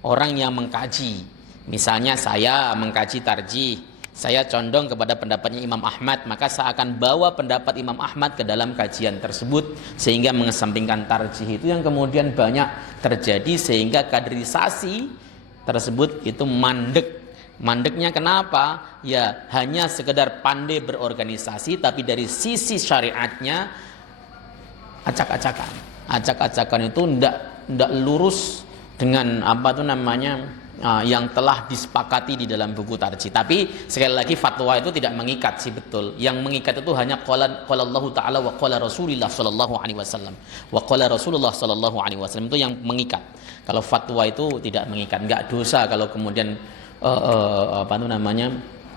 orang yang mengkaji. Misalnya saya mengkaji tarjih, saya condong kepada pendapatnya Imam Ahmad, maka saya akan bawa pendapat Imam Ahmad ke dalam kajian tersebut sehingga mengesampingkan tarjih. Itu yang kemudian banyak terjadi sehingga kaderisasi tersebut itu mandek. Mandeknya kenapa? Ya hanya sekedar pandai berorganisasi, tapi dari sisi syariatnya acak-acakan. Acak-acakan itu ndak lurus dengan apa tuh namanya yang telah disepakati di dalam buku tarjih. Tapi sekali lagi fatwa itu tidak mengikat sih, betul. Yang mengikat itu hanya qala Allah Ta'ala wa qala Rasulullah sallallahu alaihi wasallam. Wa qala Rasulullah sallallahu alaihi wasallam itu yang mengikat. Kalau fatwa itu tidak mengikat, enggak dosa kalau kemudian apa itu namanya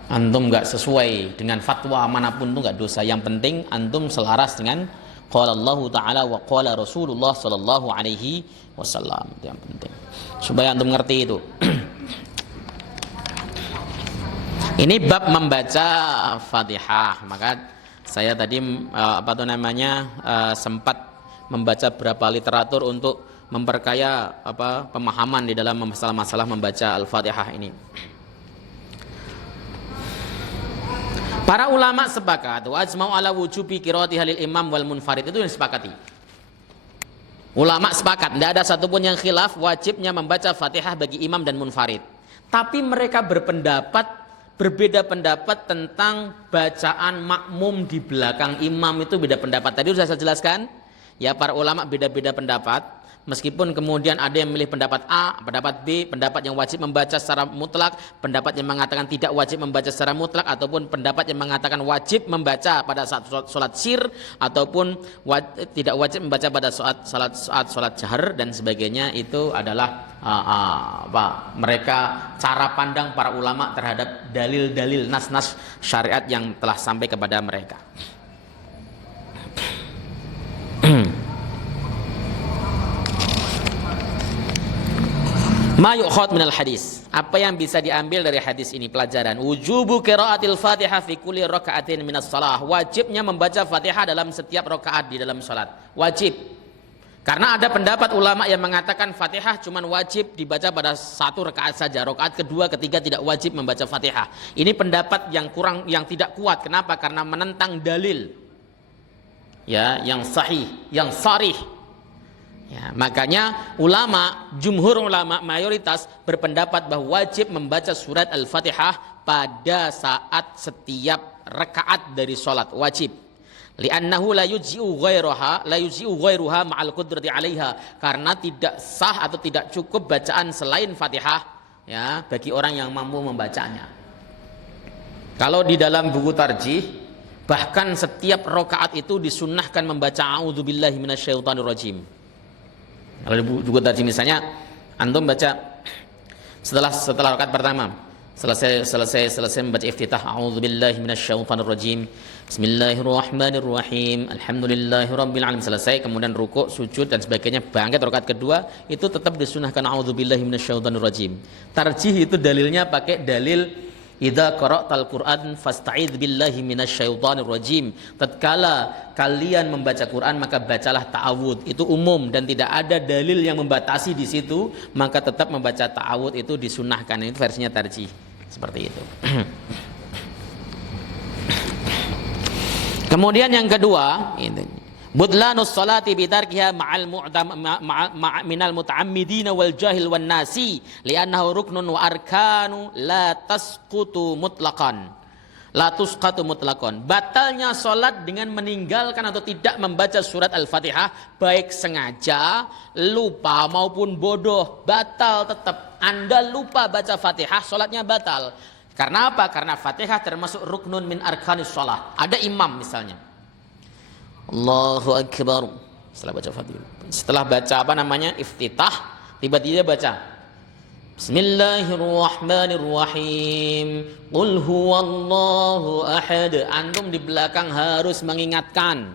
antum nggak sesuai dengan fatwa manapun itu nggak dosa. Yang penting antum selaras dengan qala Allah Ta'ala wa qala Rasulullah sallallahu alaihi wasallam. Itu yang penting supaya antum ngerti itu. Ini bab membaca Fatihah. Maka saya tadi apa itu namanya sempat membaca beberapa literatur untuk memperkaya pemahaman di dalam masalah-masalah membaca Al-Fatihah ini. Para ulama sepakat wa ajma'u ala wujubi qiraati halil imam wal munfarid, itu yang disepakati. Ulama sepakat, tidak ada satupun yang khilaf wajibnya membaca Fatihah bagi imam dan munfarid. Tapi mereka berbeda pendapat tentang bacaan makmum di belakang imam, itu beda pendapat. Tadi sudah saya jelaskan, ya para ulama beda-beda pendapat. Meskipun kemudian ada yang memilih pendapat A, pendapat B, pendapat yang wajib membaca secara mutlak, pendapat yang mengatakan tidak wajib membaca secara mutlak, ataupun pendapat yang mengatakan wajib membaca pada saat sholat sir, ataupun tidak wajib membaca pada saat sholat jahar dan sebagainya. Itu adalah mereka cara pandang para ulama terhadap dalil-dalil nas-nas syariat yang telah sampai kepada mereka. Ma yu'khad minal hadis. Apa yang bisa diambil dari hadis ini pelajaran? Wujubu qiraatil Fatihah fi kulli raka'atin minas shalah. Wajibnya membaca Fatihah dalam setiap rakaat di dalam salat. Wajib. Karena ada pendapat ulama yang mengatakan Fatihah cuma wajib dibaca pada satu rakaat saja. Rakaat kedua, ketiga tidak wajib membaca Fatihah. Ini pendapat yang tidak kuat. Kenapa? Karena menentang dalil. Ya, yang sahih, yang sharih. Ya, makanya jumhur ulama mayoritas berpendapat bahwa wajib membaca surat Al-Fatihah pada saat setiap rakaat dari sholat, wajib. Li'annahu la yujzi'u ghairuha ma'al qudrati 'alaiha, karena tidak sah atau tidak cukup bacaan selain Fatihah ya bagi orang yang mampu membacanya. Kalau di dalam buku tarjih bahkan setiap rakaat itu disunnahkan membaca a'udzubillahi minasyaitonirrajim. Kalau di buku tarjih misalnya antum baca setelah rakaat pertama selesai membaca iftitah a'udzubillahi minasyaitonirrajim, bismillahirrahmanirrahim, alhamdulillahirabbil alamin, selesai kemudian rukuk, sujud dan sebagainya, bangkit rakaat kedua, itu tetap disunahkan a'udzubillahi minasyaitonirrajim. Tarjih itu dalilnya pakai dalil idza qara'tal Qur'an fasta'idz billahi minasyaitonirrajim. Tatkala kalian membaca Quran maka bacalah ta'awudz. Itu umum dan tidak ada dalil yang membatasi di situ, maka tetap membaca ta'awudz itu disunahkan. Itu versinya tarjih. Seperti itu. Kemudian yang kedua, budlanus salati bitarkiha minal muta'ammidina wal jahil wan nasi li'annahu ruknun wa arkanu la tasqutu mutlaqan. Batalnya salat dengan meninggalkan atau tidak membaca surat Al-Fatihah, baik sengaja, lupa maupun bodoh, batal tetap. Anda lupa baca Fatihah, salatnya batal. Karena apa? Karena Fatihah termasuk ruknun min arkanis shalah. Ada imam misalnya, Allahu Akbar, setelah baca iftitah, tiba-tiba baca Bismillahirrahmanirrahim, Qul huwallahu ahad. Antum di belakang harus mengingatkan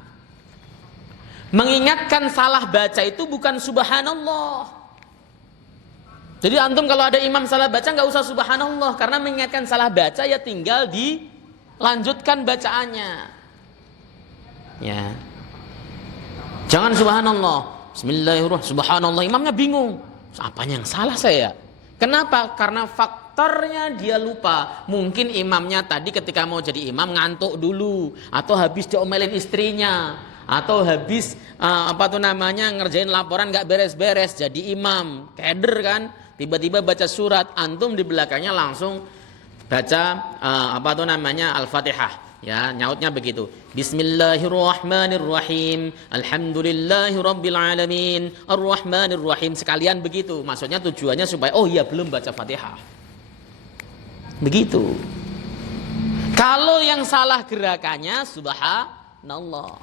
salah baca itu bukan subhanallah, Jadi antum kalau ada imam salah baca nggak usah subhanallah, karena mengingatkan salah baca ya tinggal dilanjutkan bacaannya. Ya. Jangan subhanallah, bismillahirrahmanirrahim, subhanallah, imamnya bingung. Apanya yang salah saya? Kenapa? Karena faktornya dia lupa. Mungkin imamnya tadi ketika mau jadi imam ngantuk dulu, atau habis diomelin istrinya, atau habis ngerjain laporan nggak beres-beres, jadi imam keder kan, tiba-tiba baca surat, antum di belakangnya langsung baca Al-Fatihah, ya, nyautnya begitu, Bismillahirrahmanirrahim, Alhamdulillahirabbil alamin, Arrahmanirrahim, sekalian begitu. Maksudnya tujuannya supaya oh iya belum baca Fatihah. Begitu. Kalau yang salah gerakannya subhanallah.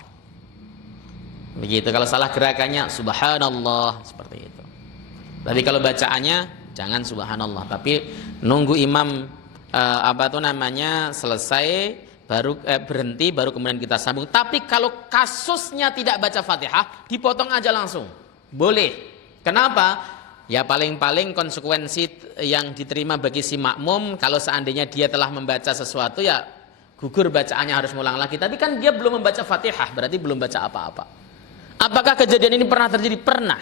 Begitu, kalau salah gerakannya subhanallah, seperti itu. Tapi kalau bacaannya jangan subhanallah, tapi nunggu imam selesai baru berhenti, baru kemudian kita sambung. Tapi kalau kasusnya tidak baca Fatihah, dipotong aja langsung. Boleh. Kenapa? Ya paling-paling konsekuensi yang diterima bagi si makmum kalau seandainya dia telah membaca sesuatu, ya gugur bacaannya, harus ngulang lagi. Tapi kan dia belum membaca Fatihah, berarti belum baca apa-apa. Apakah kejadian ini pernah terjadi? Pernah.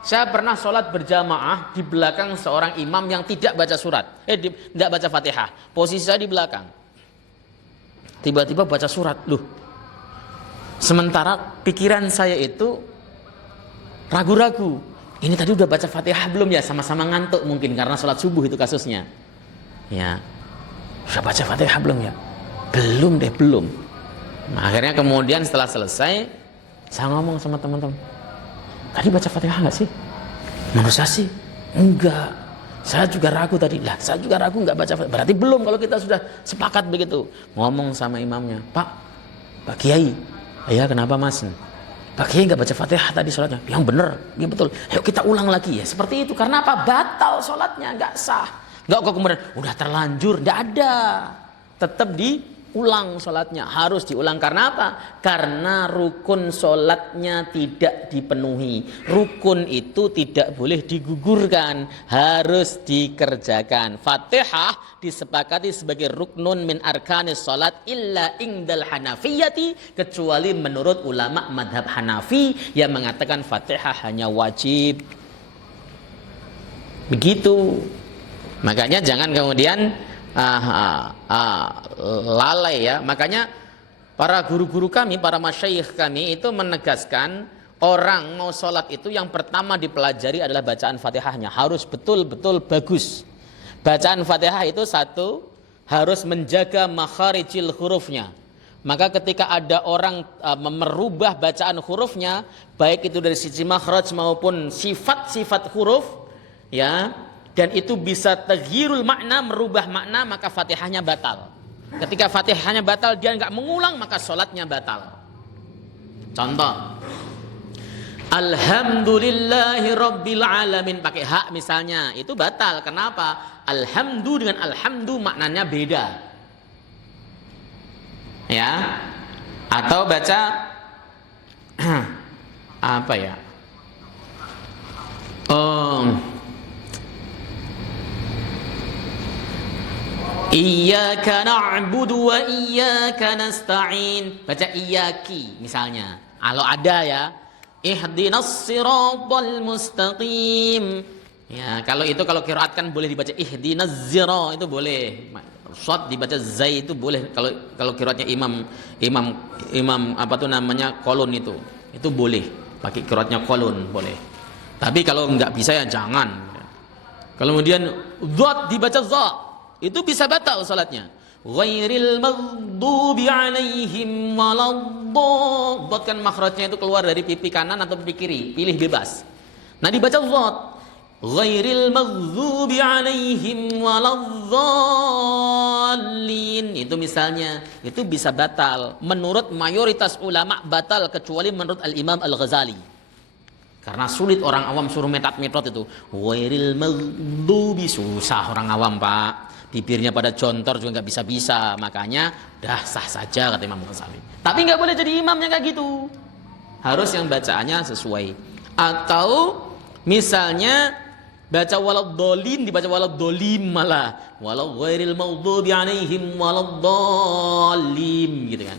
Saya pernah sholat berjamaah di belakang seorang imam yang tidak baca surat, tidak baca Fatihah. Posisi saya di belakang. Tiba-tiba baca surat, loh. Sementara pikiran saya itu ragu-ragu. Ini tadi udah baca Fatihah belum ya? Sama-sama ngantuk mungkin karena sholat subuh itu kasusnya. Ya, sudah baca Fatihah belum ya? Belum deh, belum. Nah, akhirnya kemudian setelah selesai, saya ngomong sama teman-teman, tadi baca Fatihah nggak sih? Menurut saya sih enggak. Saya juga ragu tadi. Lah, saya juga ragu nggak baca Fatihah. Berarti belum kalau kita sudah sepakat begitu. Ngomong sama imamnya, Pak Kiai, ya kenapa Mas? Pak Kiai nggak baca Fatihah tadi sholatnya. Yang bener, ya betul. Ayo kita ulang lagi ya. Seperti itu. Karena apa? Batal sholatnya, nggak sah. Nggak kok kemudian udah terlanjur, nggak ada. Tetap diulang sholatnya, harus diulang. Karena apa? Karena rukun sholatnya tidak dipenuhi. Rukun itu tidak boleh digugurkan, harus dikerjakan. Fatihah disepakati sebagai ruknun min arkanis sholat illa indal hanafiyati, kecuali menurut ulama madhab Hanafi yang mengatakan Fatihah hanya wajib. Begitu. Makanya jangan kemudian lalai ya. Makanya para guru-guru kami, para masyayikh kami itu menegaskan orang mau sholat itu yang pertama dipelajari adalah bacaan Fatihahnya, harus betul-betul bagus. Bacaan Fatihah itu satu, harus menjaga makharijil hurufnya. Maka ketika ada orang merubah bacaan hurufnya, baik itu dari sisi makhraj maupun sifat-sifat huruf, ya, dan itu bisa taghyirul makna, merubah makna, maka Fatihahnya batal. Ketika Fatihahnya batal, dia nggak mengulang, maka sholatnya batal. Contoh, Alhamdulillahi Rabbil Alamin pakai hak misalnya, itu batal. Kenapa? Alhamdu dengan alhamdu maknanya beda. Ya. Atau baca apa ya? Iyyaka na'budu wa iyyaka nasta'in. Baca iyyaki misalnya. Kalau ada ya, ihdinas siratal mustaqim. Ya, kalau qiraat kan boleh dibaca ihdinas zira, itu boleh. Shad dibaca zai itu boleh. Kalau qiraatnya imam kolon itu boleh. Pakai qiraatnya kolon boleh. Tapi kalau enggak bisa ya jangan. Kalau kemudian dzat dibaca za, itu bisa batal salatnya. Ghairil maghdubi alaihim waladdallin. Buat kan makhrajnya itu keluar dari pipi kanan atau pipi kiri, pilih bebas. Nah dibaca dzat. Ghairil maghdubi alaihim waladdallin. Itu misalnya, itu bisa batal. Menurut mayoritas ulama batal, kecuali menurut Al-Imam Al-Ghazali. Karena sulit orang awam suruh metat-metot itu. Ghairil maghdubi, susah orang awam, Pak. Bibirnya pada jontor juga nggak bisa-bisa, makanya dah sah saja kata Imam Ghazali. Tapi nggak boleh jadi imamnya kayak gitu. Harus yang bacaannya sesuai. Atau misalnya Baca waladhdallin dibaca waladhdhalim malah. Walau ghairil maghdubi alaihim waladhdallin gitu kan.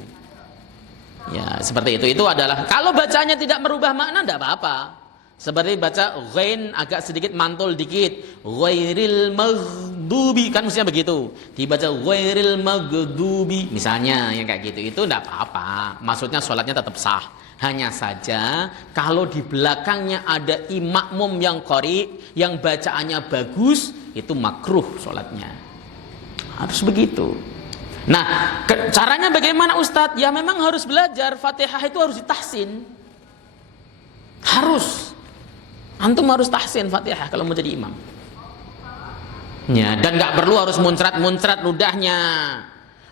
Ya, seperti itu. Itu adalah kalau bacanya tidak merubah makna tidak apa-apa. Seperti baca ghain agak sedikit mantul dikit. Ghairil maghdubi kan mestinya begitu. Dibaca ghairil maghdubi misalnya yang kayak gitu. Itu tidak apa-apa. Maksudnya sholatnya tetap sah. Hanya saja kalau di belakangnya ada makmum yang qari, yang bacaannya bagus, itu makruh sholatnya. Harus begitu. Nah, caranya bagaimana Ustadz? Ya memang harus belajar. Fatihah itu harus ditahsin. Harus. Antum harus tahsin Fatihah kalau mau jadi imam. Ya, dan nggak perlu harus muncrat-muncrat ludahnya.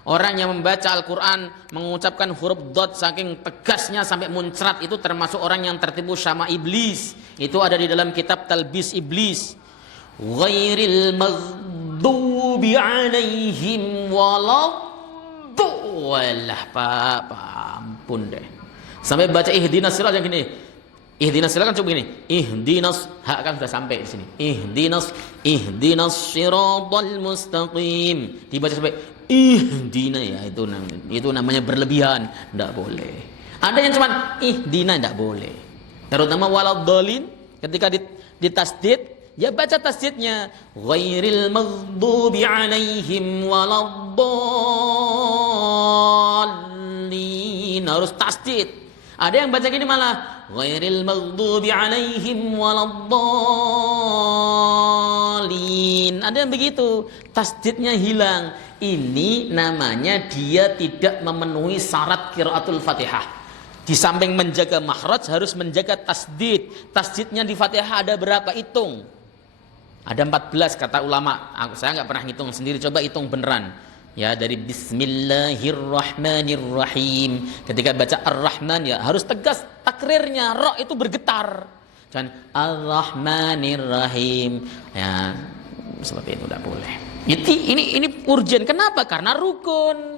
Orang yang membaca Al-Quran mengucapkan huruf dot saking tegasnya sampai muncrat itu termasuk orang yang tertipu sama iblis. Itu ada di dalam kitab Talbis Iblis. Ghairil maghdubi alaihim waladhdallin. Pak, ampun deh. Sampai baca ihdinas siratal yang gini. Ihdinas siratal kan coba gini. Ihdinas hak kan sudah sampai di sini. Ihdinas siratal mustaqim. Dibaca sampai ihdina ya itu namanya berlebihan, tidak boleh. Ada yang cuman ihdina tidak boleh. Terutama waladhdallin ketika ditasdid ya baca tasdidnya ghairil maghdubi alaihim waladhdallin harus tasdid. Ada yang baca gini malah ghairil maghdubi alaihim waladhdallin. Ada yang begitu, tasdidnya hilang. Ini namanya dia tidak memenuhi syarat qiraatul Fatihah. Di samping menjaga makhraj harus menjaga tasdid. Tasdidnya di Fatihah ada berapa? Hitung. Ada 14 kata ulama. Saya nggak pernah hitung sendiri, coba hitung beneran. Ya, dari Bismillahirrahmanirrahim. Ketika baca Ar-Rahman ya harus tegas takrirnya, ra itu bergetar. Jangan Ar-Rahmanirrahim. Ya, seperti itu tidak boleh. Ini urgen. Kenapa? Karena rukun.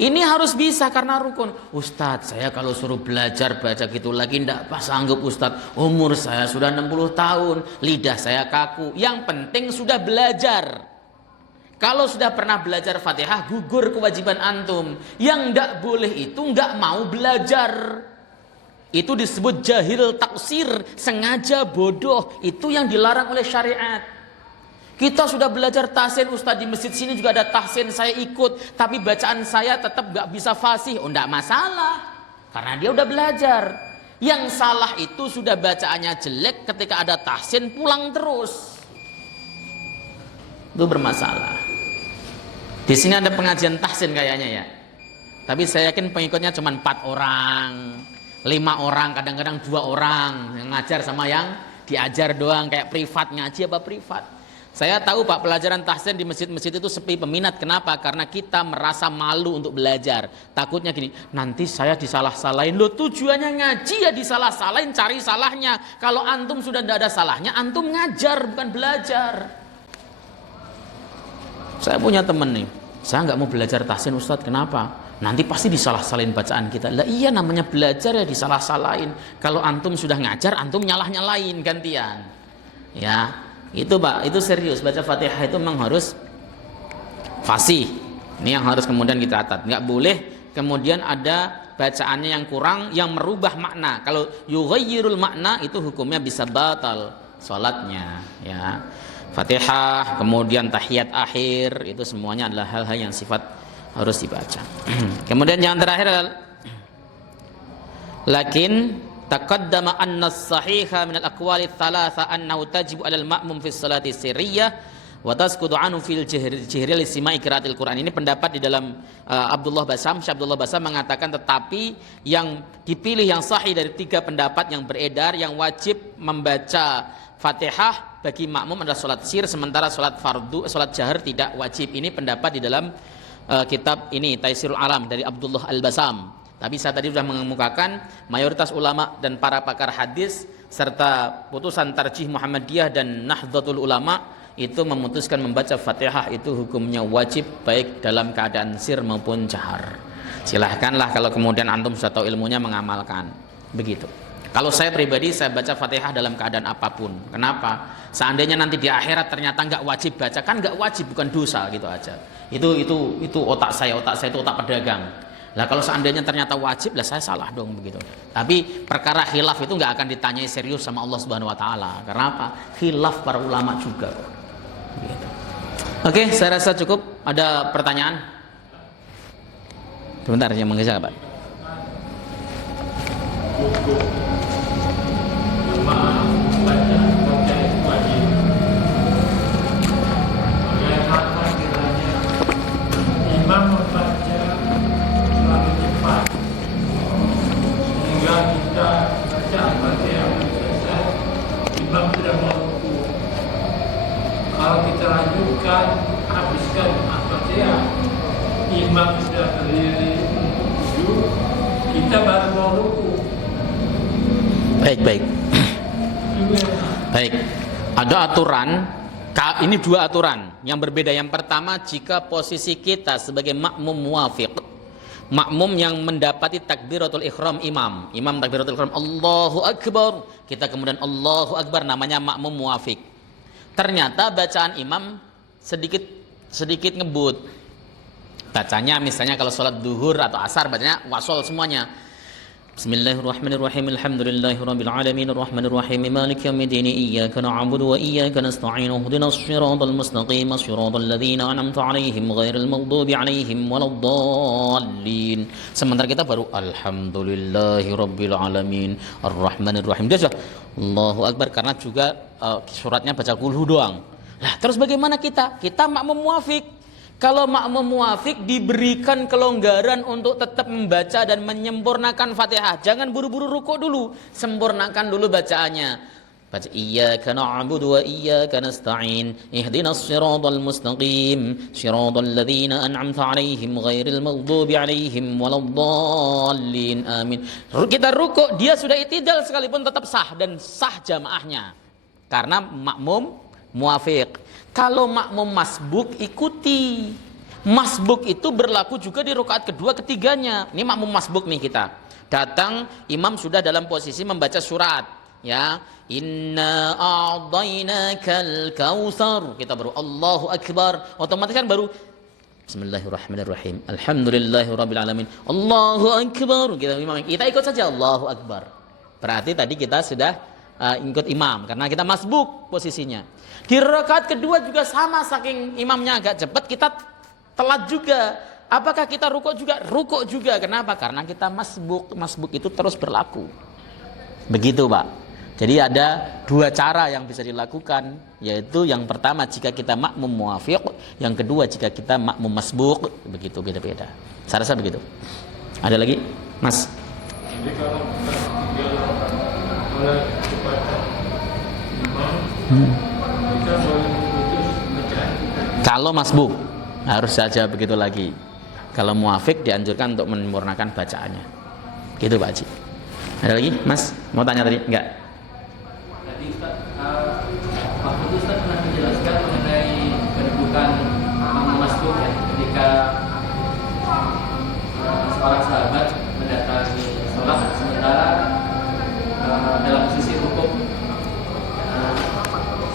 Ini harus bisa karena rukun. Ustadz, saya kalau suruh belajar baca gitu lagi tidak pas sanggup Ustadz. Umur saya sudah 60 tahun, lidah saya kaku. Yang penting sudah belajar. Kalau sudah pernah belajar Fatihah, gugur kewajiban antum. Yang tidak boleh itu nggak mau belajar. Itu disebut jahil taksir, sengaja bodoh. Itu yang dilarang oleh syariat. Kita sudah belajar tahsin, Ustadz di masjid sini juga ada tahsin, saya ikut. Tapi bacaan saya tetap nggak bisa fasih. Oh, nggak masalah. Karena dia udah belajar. Yang salah itu sudah bacaannya jelek, ketika ada tahsin pulang terus. Itu bermasalah. Di sini ada pengajian tahsin kayaknya ya. Tapi saya yakin pengikutnya cuma 4 orang, 5 orang, kadang-kadang 2 orang yang ngajar sama yang diajar doang, kayak privat. Ngaji apa privat? Saya tahu Pak, pelajaran tahsin di masjid-masjid itu sepi peminat. Kenapa? Karena kita merasa malu untuk belajar. Takutnya gini, nanti saya disalah-salahin. Loh, tujuannya ngaji ya disalah-salahin, cari salahnya. Kalau antum sudah tidak ada salahnya, antum ngajar bukan belajar. Saya punya temen nih, saya nggak mau belajar tahsin Ustadz. Kenapa? Nanti pasti disalah-salahin bacaan kita. Lah iya, namanya belajar ya disalah-salahin. Kalau antum sudah ngajar, antum nyalah-nyalahin gantian. Ya, itu Pak, itu serius. Baca Fatihah itu memang harus fasih. Ini yang harus kemudian kita catat. Nggak boleh kemudian ada bacaannya yang kurang, yang merubah makna. Kalau yughayyirul makna itu hukumnya bisa batal sholatnya. Ya. Fatihah, kemudian tahiyat akhir, itu semuanya adalah hal-hal yang sifat harus dibaca. Kemudian yang terakhir adalah lakin taqaddama anna as-sahiha min al-aqwali ats-tsalatsa annahu tajibu 'alal ma'mum fi sholati sirriyah wa tasqutu anhu fil jihri li sima'i qiraatil Qur'an. Ini pendapat di dalam Abdullah Basam. Syekh Abdullah Basam mengatakan tetapi yang dipilih yang sahih dari 3 pendapat yang beredar, yang wajib membaca Fatihah bagi makmum adalah sholat sir, sementara sholat fardu, sholat jahar tidak wajib. Ini pendapat di dalam kitab ini Taisirul Alam dari Abdullah Al-Basam. Tapi saya tadi sudah mengemukakan mayoritas ulama dan para pakar hadis serta putusan tarjih Muhammadiyah dan Nahdlatul Ulama itu memutuskan membaca Fatihah itu hukumnya wajib baik dalam keadaan sir maupun jahar. Silahkanlah kalau kemudian antum sudah tahu ilmunya mengamalkan. Begitu. Kalau saya pribadi, saya baca Fatihah dalam keadaan apapun. Kenapa? Seandainya nanti di akhirat ternyata nggak wajib baca, kan nggak wajib, bukan dosa gitu aja. Itu otak saya itu otak pedagang. Lah kalau seandainya ternyata wajib, lah saya salah dong begitu. Tapi perkara khilaf itu nggak akan ditanyai serius sama Allah Subhanahu Wa Taala. Karena apa? Khilaf para ulama juga. Gitu. Oke, saya rasa cukup. Ada pertanyaan? Sebentar, yang mengejar Pak. Imam membaca terlalu cepat sehingga kita baca Al-Fatihah selesai, imam sudah mau ruku. Kalau kita lanjutkan, habiskan Al-Fatihah, imam sudah berdiri sujud, kita baru mau ruku. Baik. Baik. Ada aturan. Ini dua aturan yang berbeda. Yang pertama, jika posisi kita sebagai makmum muwafiq, makmum yang mendapati takbiratul ihram imam takbiratul ihram Allahu Akbar, kita kemudian Allahu Akbar, namanya makmum muwafiq. Ternyata bacaan imam sedikit ngebut. Bacanya misalnya kalau sholat duhur atau asar bacanya wasol semuanya. Bismillahirrahmanirrahim. Alhamdulillahirabbil alamin arrahmanirrahim maliki yaumiddin iyyaka na'budu wa iyyaka nasta'in ihdinas siratal mustaqim siratal ladzina an'amta 'alaihim ghairil maghdubi 'alaihim waladdallin. Sementara kita baru alhamdulillahirabbil alamin arrahmanirrahim. Dia sudah Allahu Akbar karena juga suratnya baca kulhu doang. Lah terus bagaimana kita? Kita makmum muwafiq. Kalau makmum muwafiq diberikan kelonggaran untuk tetap membaca dan menyempurnakan Fatihah. Jangan buru-buru rukuk dulu, sempurnakan dulu bacaannya. Baca iyyaka na'budu wa iyyaka nasta'in ihdinas siratal mustaqim siratal ladzina an'amta 'alaihim ghairil maghdubi 'alaihim waladdallin. Amin. Kita rukuk, dia sudah i'tidal sekalipun tetap sah dan sah jamaahnya. Karena makmum muwafiq. Kalau makmum masbuk, ikuti. Masbuk itu berlaku juga di rakaat kedua ketiganya. Ini makmum masbuk nih kita. Datang, imam sudah dalam posisi membaca surat. Ya, inna a'dainakal kautsar. Kita baru Allahu Akbar. Otomatis kan baru Bismillahirrahmanirrahim. Alhamdulillahirabbil alamin. Allahu Akbar. Kita ikut saja Allahu Akbar. Berarti tadi kita sudah ikut imam karena kita masbuk posisinya. Di rakaat kedua juga sama, saking imamnya agak cepat kita telat juga. Apakah kita rukuk juga? Rukuk juga. Kenapa? Karena kita masbuk. Masbuk itu terus berlaku. Begitu Pak. Jadi ada dua cara yang bisa dilakukan, yaitu yang pertama jika kita makmum muwafiq, yang kedua jika kita makmum masbuk. Begitu, beda-beda. Saya rasa begitu. Ada lagi Mas? Jadi kalau kita oleh kepada imam, kita boleh memutus bacaan. Kalau masbuk harus saja begitu lagi. Kalau muwafiq dianjurkan untuk menyempurnakan bacaannya. Gitu Pak Haji. Ada lagi Mas? Mau tanya tadi? Enggak? Tadi Ustaz, waktu itu Ustaz pernah menjelaskan mengenai kedudukan makmum masbuk ya, ketika seorang sahabat mendatangi sholat sementara dalam posisi rukuk,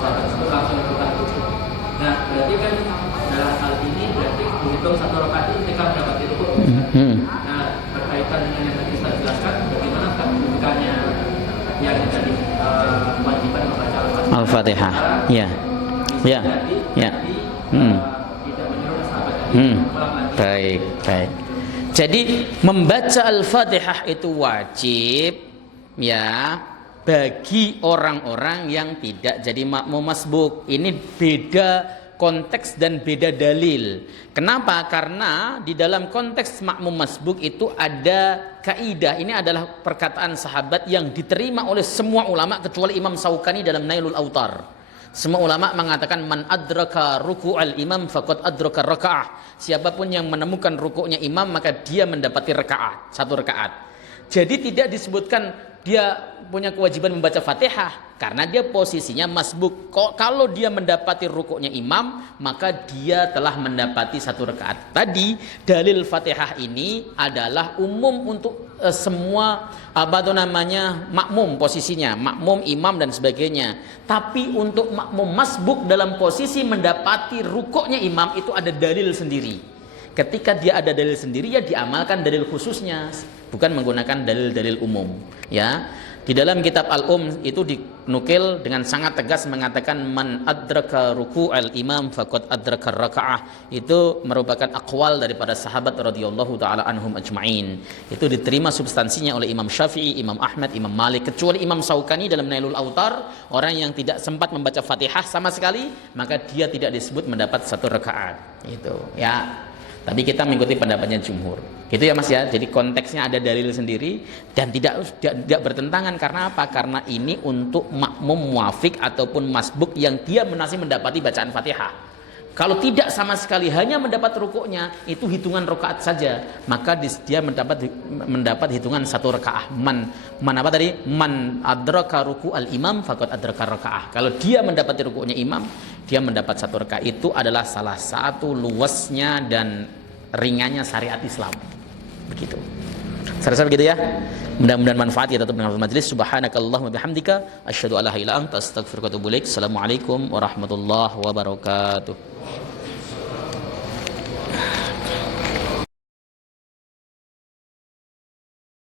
sahabat tersebut langsung melakukan rukuk. Nah, berarti kan dalam hal ini berarti menghitung satu rakaat itu ketika mendapati rukuk. Nah, berkaitan dengan yang tadi Ustaz jelaskan, bagaimana kedudukannya yang tadi kewajiban membaca Al-Fatihah. Ya. Ya. Ya. Tidak menyuruh sahabat tadi ulang lagi. Baik. Jadi membaca Al-Fatihah itu wajib ya bagi orang-orang yang tidak jadi makmum masbuk. Ini beda konteks dan beda dalil. Kenapa? Karena di dalam konteks makmum masbuk itu ada kaidah. Ini adalah perkataan sahabat yang diterima oleh semua ulama kecuali Imam Syaukani dalam Nailul Autar. Semua ulama mengatakan man adraka ruku'al imam faqad adraka raka'ah. Siapapun yang menemukan rukuknya imam maka dia mendapati rakaat, satu rakaat. Jadi tidak disebutkan dia punya kewajiban membaca Fatihah? Karena dia posisinya masbuk. Kalau dia mendapati rukuknya imam, maka dia telah mendapati 1 rakaat. Tadi dalil Fatihah ini adalah umum untuk semua makmum posisinya, makmum, imam dan sebagainya. Tapi untuk makmum masbuk dalam posisi mendapati rukuknya imam itu ada dalil sendiri. Ketika dia ada dalil sendiri, ya diamalkan dalil khususnya, bukan menggunakan dalil-dalil umum. Ya, di dalam kitab Al-Um itu dinukil dengan sangat tegas mengatakan man adraka ruku'al imam faqad adraka raka'ah. Itu merupakan aqwal daripada sahabat radhiyallahu taala anhum ajma'in. Itu diterima substansinya oleh Imam Syafi'i, Imam Ahmad, Imam Malik, kecuali Imam Syaukani dalam Nailul Autar, orang yang tidak sempat membaca Fatihah sama sekali, maka dia tidak disebut mendapat 1 rakaat. Itu ya. Tapi kita mengikuti pendapatnya jumhur. Gitu ya Mas ya. Jadi konteksnya ada dalil sendiri dan tidak bertentangan. Karena apa? Karena ini untuk makmum muafik ataupun masbuk yang dia masih mendapati bacaan Fatihah. Kalau tidak sama sekali hanya mendapat rukuknya, itu hitungan rakaat saja, maka dia mendapat hitungan 1 rakaat. Man apa tadi? Man adraka ruku'al imam faqad adraka rakaah. Kalau dia mendapati rukuknya imam, dia mendapat 1 rakaat. Itu adalah salah satu luasnya dan ringannya syariat Islam. Begitu. Saya rasa begitu ya. Mudah-mudahan manfaat ya tetap dengan majelis. Subhanakallahumma bihamdika asyhadu an la ilaha illa anta astaghfiruka wa atubu ilaik. Assalamualaikum warahmatullahi wabarakatuh.